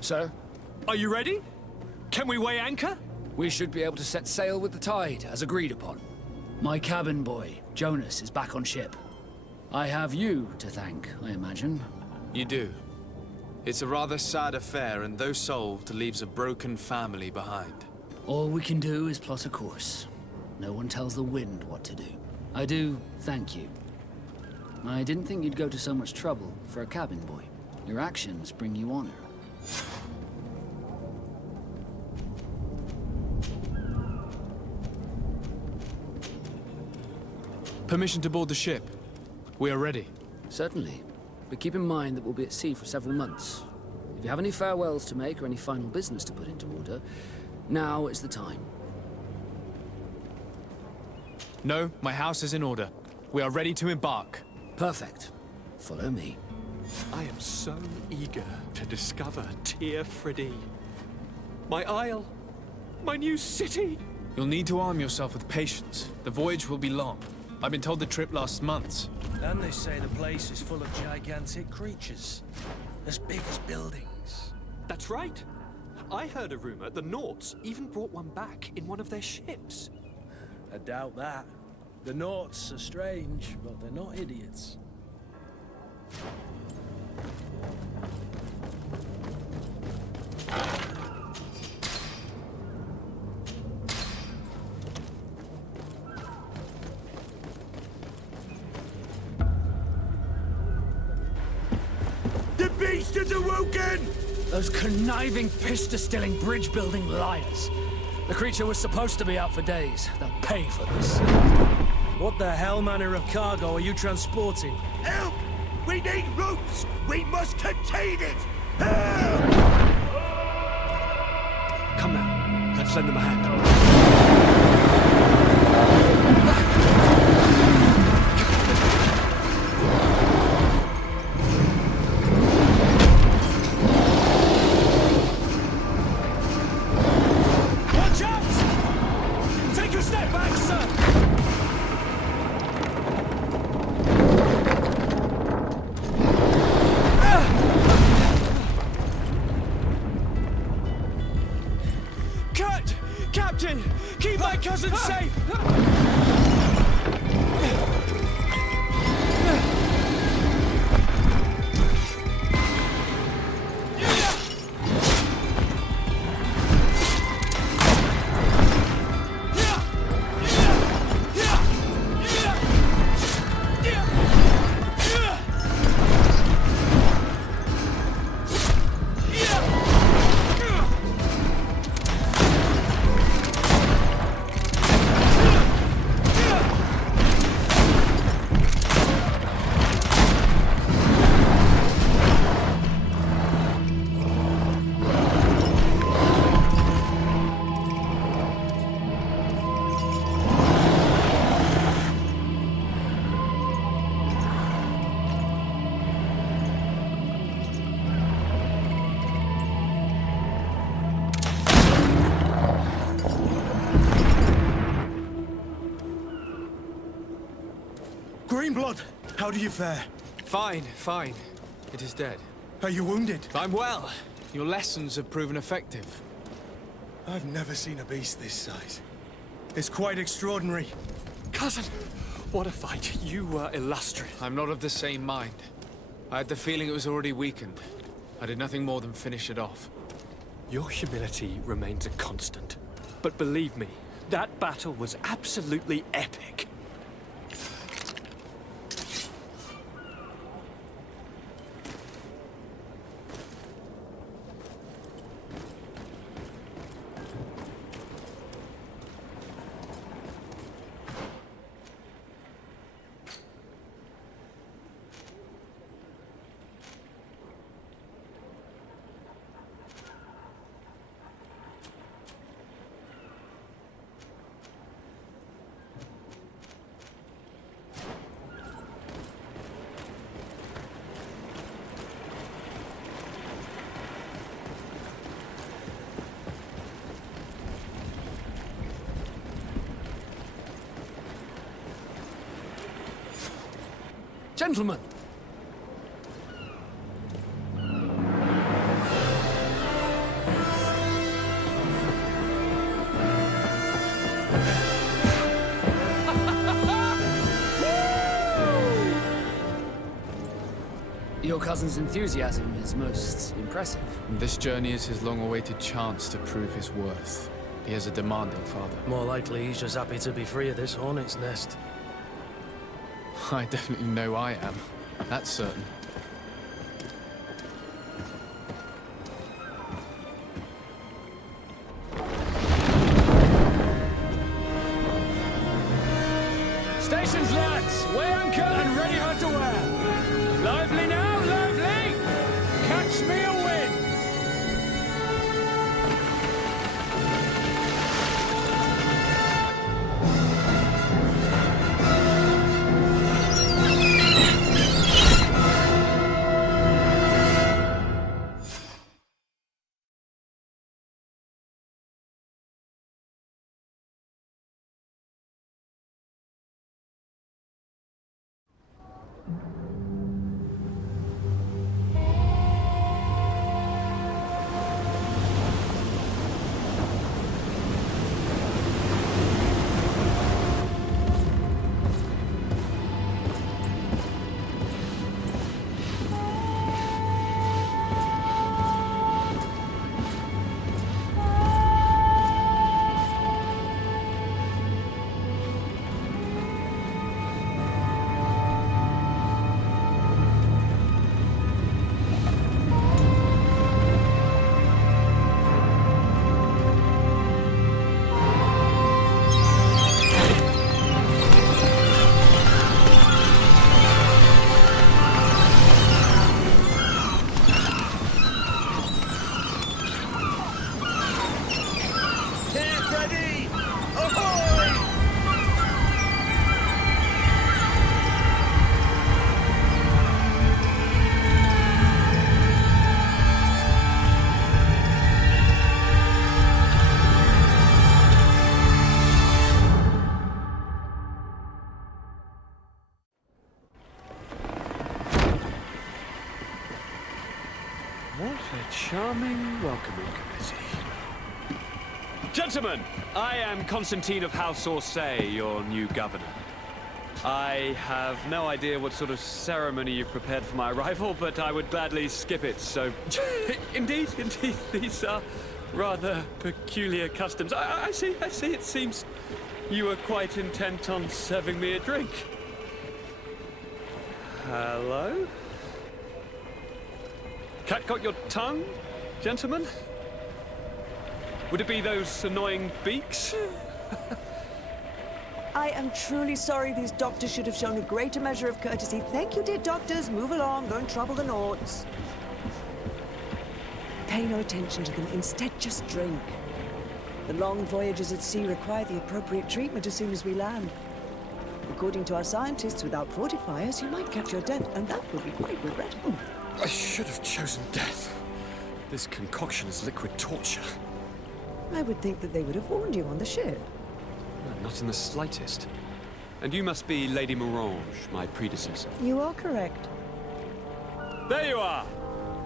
Sir? Are you ready? Can we weigh anchor? We should be able to set sail with the tide, as agreed upon. My cabin boy, Jonas, is back on ship. I have you to thank, I imagine. You do. It's a rather sad affair, and though solved, leaves a broken family behind. All we can do is plot a course. No one tells the wind what to do. I do thank you. I didn't think you'd go to so much trouble for a cabin boy. Your actions bring you honor. Permission to board the ship. We are ready. Certainly. But keep in mind that we'll be at sea for several months. If you have any farewells to make or any final business to put into order, now is the time. No, my house is in order. We are ready to embark. Perfect. Follow me. I am so eager to discover Tir-Fradi. My isle. My new city. You'll need to arm yourself with patience. The voyage will be long. I've been told the trip lasts months. And they say the place is full of gigantic creatures. As big as buildings. That's right. I heard a rumor the Nauts even brought one back in one of their ships. I doubt that. The Nauts are strange, but they're not idiots. The beast has awoken! Those conniving, pista-stilling, bridge-building liars. The creature was supposed to be out for days. They'll pay for this. What the hell manner of cargo are you transporting? Help! We need ropes! We must contain it! Help! Come now, let's lend them a hand. Watch out! Take a step back, sir! Captain! Keep my cousin safe! Greenblood, how do you fare? Fine, fine. It is dead. Are you wounded? I'm well. Your lessons have proven effective. I've never seen a beast this size. It's quite extraordinary. Cousin, what a fight. You were illustrious. I'm not of the same mind. I had the feeling it was already weakened. I did nothing more than finish it off. Your humility remains a constant. But believe me, that battle was absolutely epic. Gentlemen! Your cousin's enthusiasm is most impressive. This journey is his long-awaited chance to prove his worth. He has a demanding father. More likely he's just happy to be free of this hornet's nest. I definitely know I am. That's certain. Stations, lads! Weigh anchor and ready her to wear! Lively now, lively! Catch me a wind! Tir-Fradi! Ahoy! What a charming welcoming committee. Gentlemen, I am Constantine of House Orsey, your new governor. I have no idea what sort of ceremony you've prepared for my arrival, but I would gladly skip it, so... Indeed, these are rather peculiar customs. I see, it seems you were quite intent on serving me a drink. Hello? Cat got your tongue, gentlemen? Would it be those annoying beaks? I am truly sorry. These doctors should have shown a greater measure of courtesy. Thank you, dear doctors. Move along. Don't trouble the Nords. Pay no attention to them. Instead, just drink. The long voyages at sea require the appropriate treatment as soon as we land. According to our scientists, without fortifiers, you might catch your death, and that would be quite regrettable. I should have chosen death. This concoction is liquid torture. I would think that they would have warned you on the ship. Not in the slightest. And you must be Lady Morange, my predecessor. You are correct. There you are!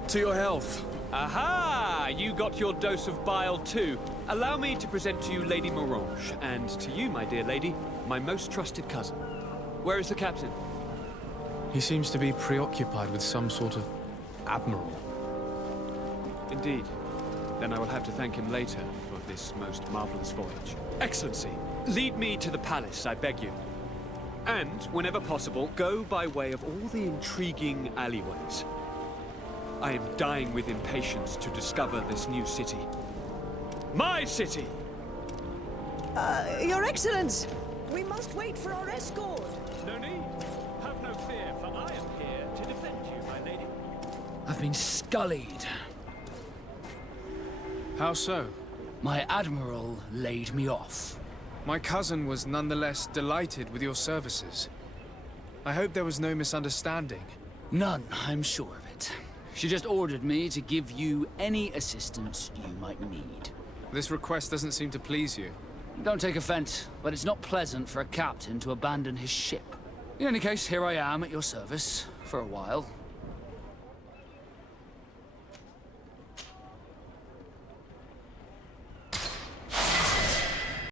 To your health. Aha! You got your dose of bile too. Allow me to present to you Lady Morange, and to you, my dear lady, my most trusted cousin. Where is the captain? He seems to be preoccupied with some sort of admiral. Indeed. Then I will have to thank him later for this most marvelous voyage. Excellency, lead me to the palace, I beg you. And, whenever possible, go by way of all the intriguing alleyways. I am dying with impatience to discover this new city. My city! Your Excellence! We must wait for our escort! No need. Have no fear, for I am here to defend you, my lady. I've been scullied. How so? My admiral laid me off. My cousin was nonetheless delighted with your services. I hope there was no misunderstanding. None, I'm sure of it. She just ordered me to give you any assistance you might need. This request doesn't seem to please you. Don't take offense, but it's not pleasant for a captain to abandon his ship. In any case, here I am at your service, for a while.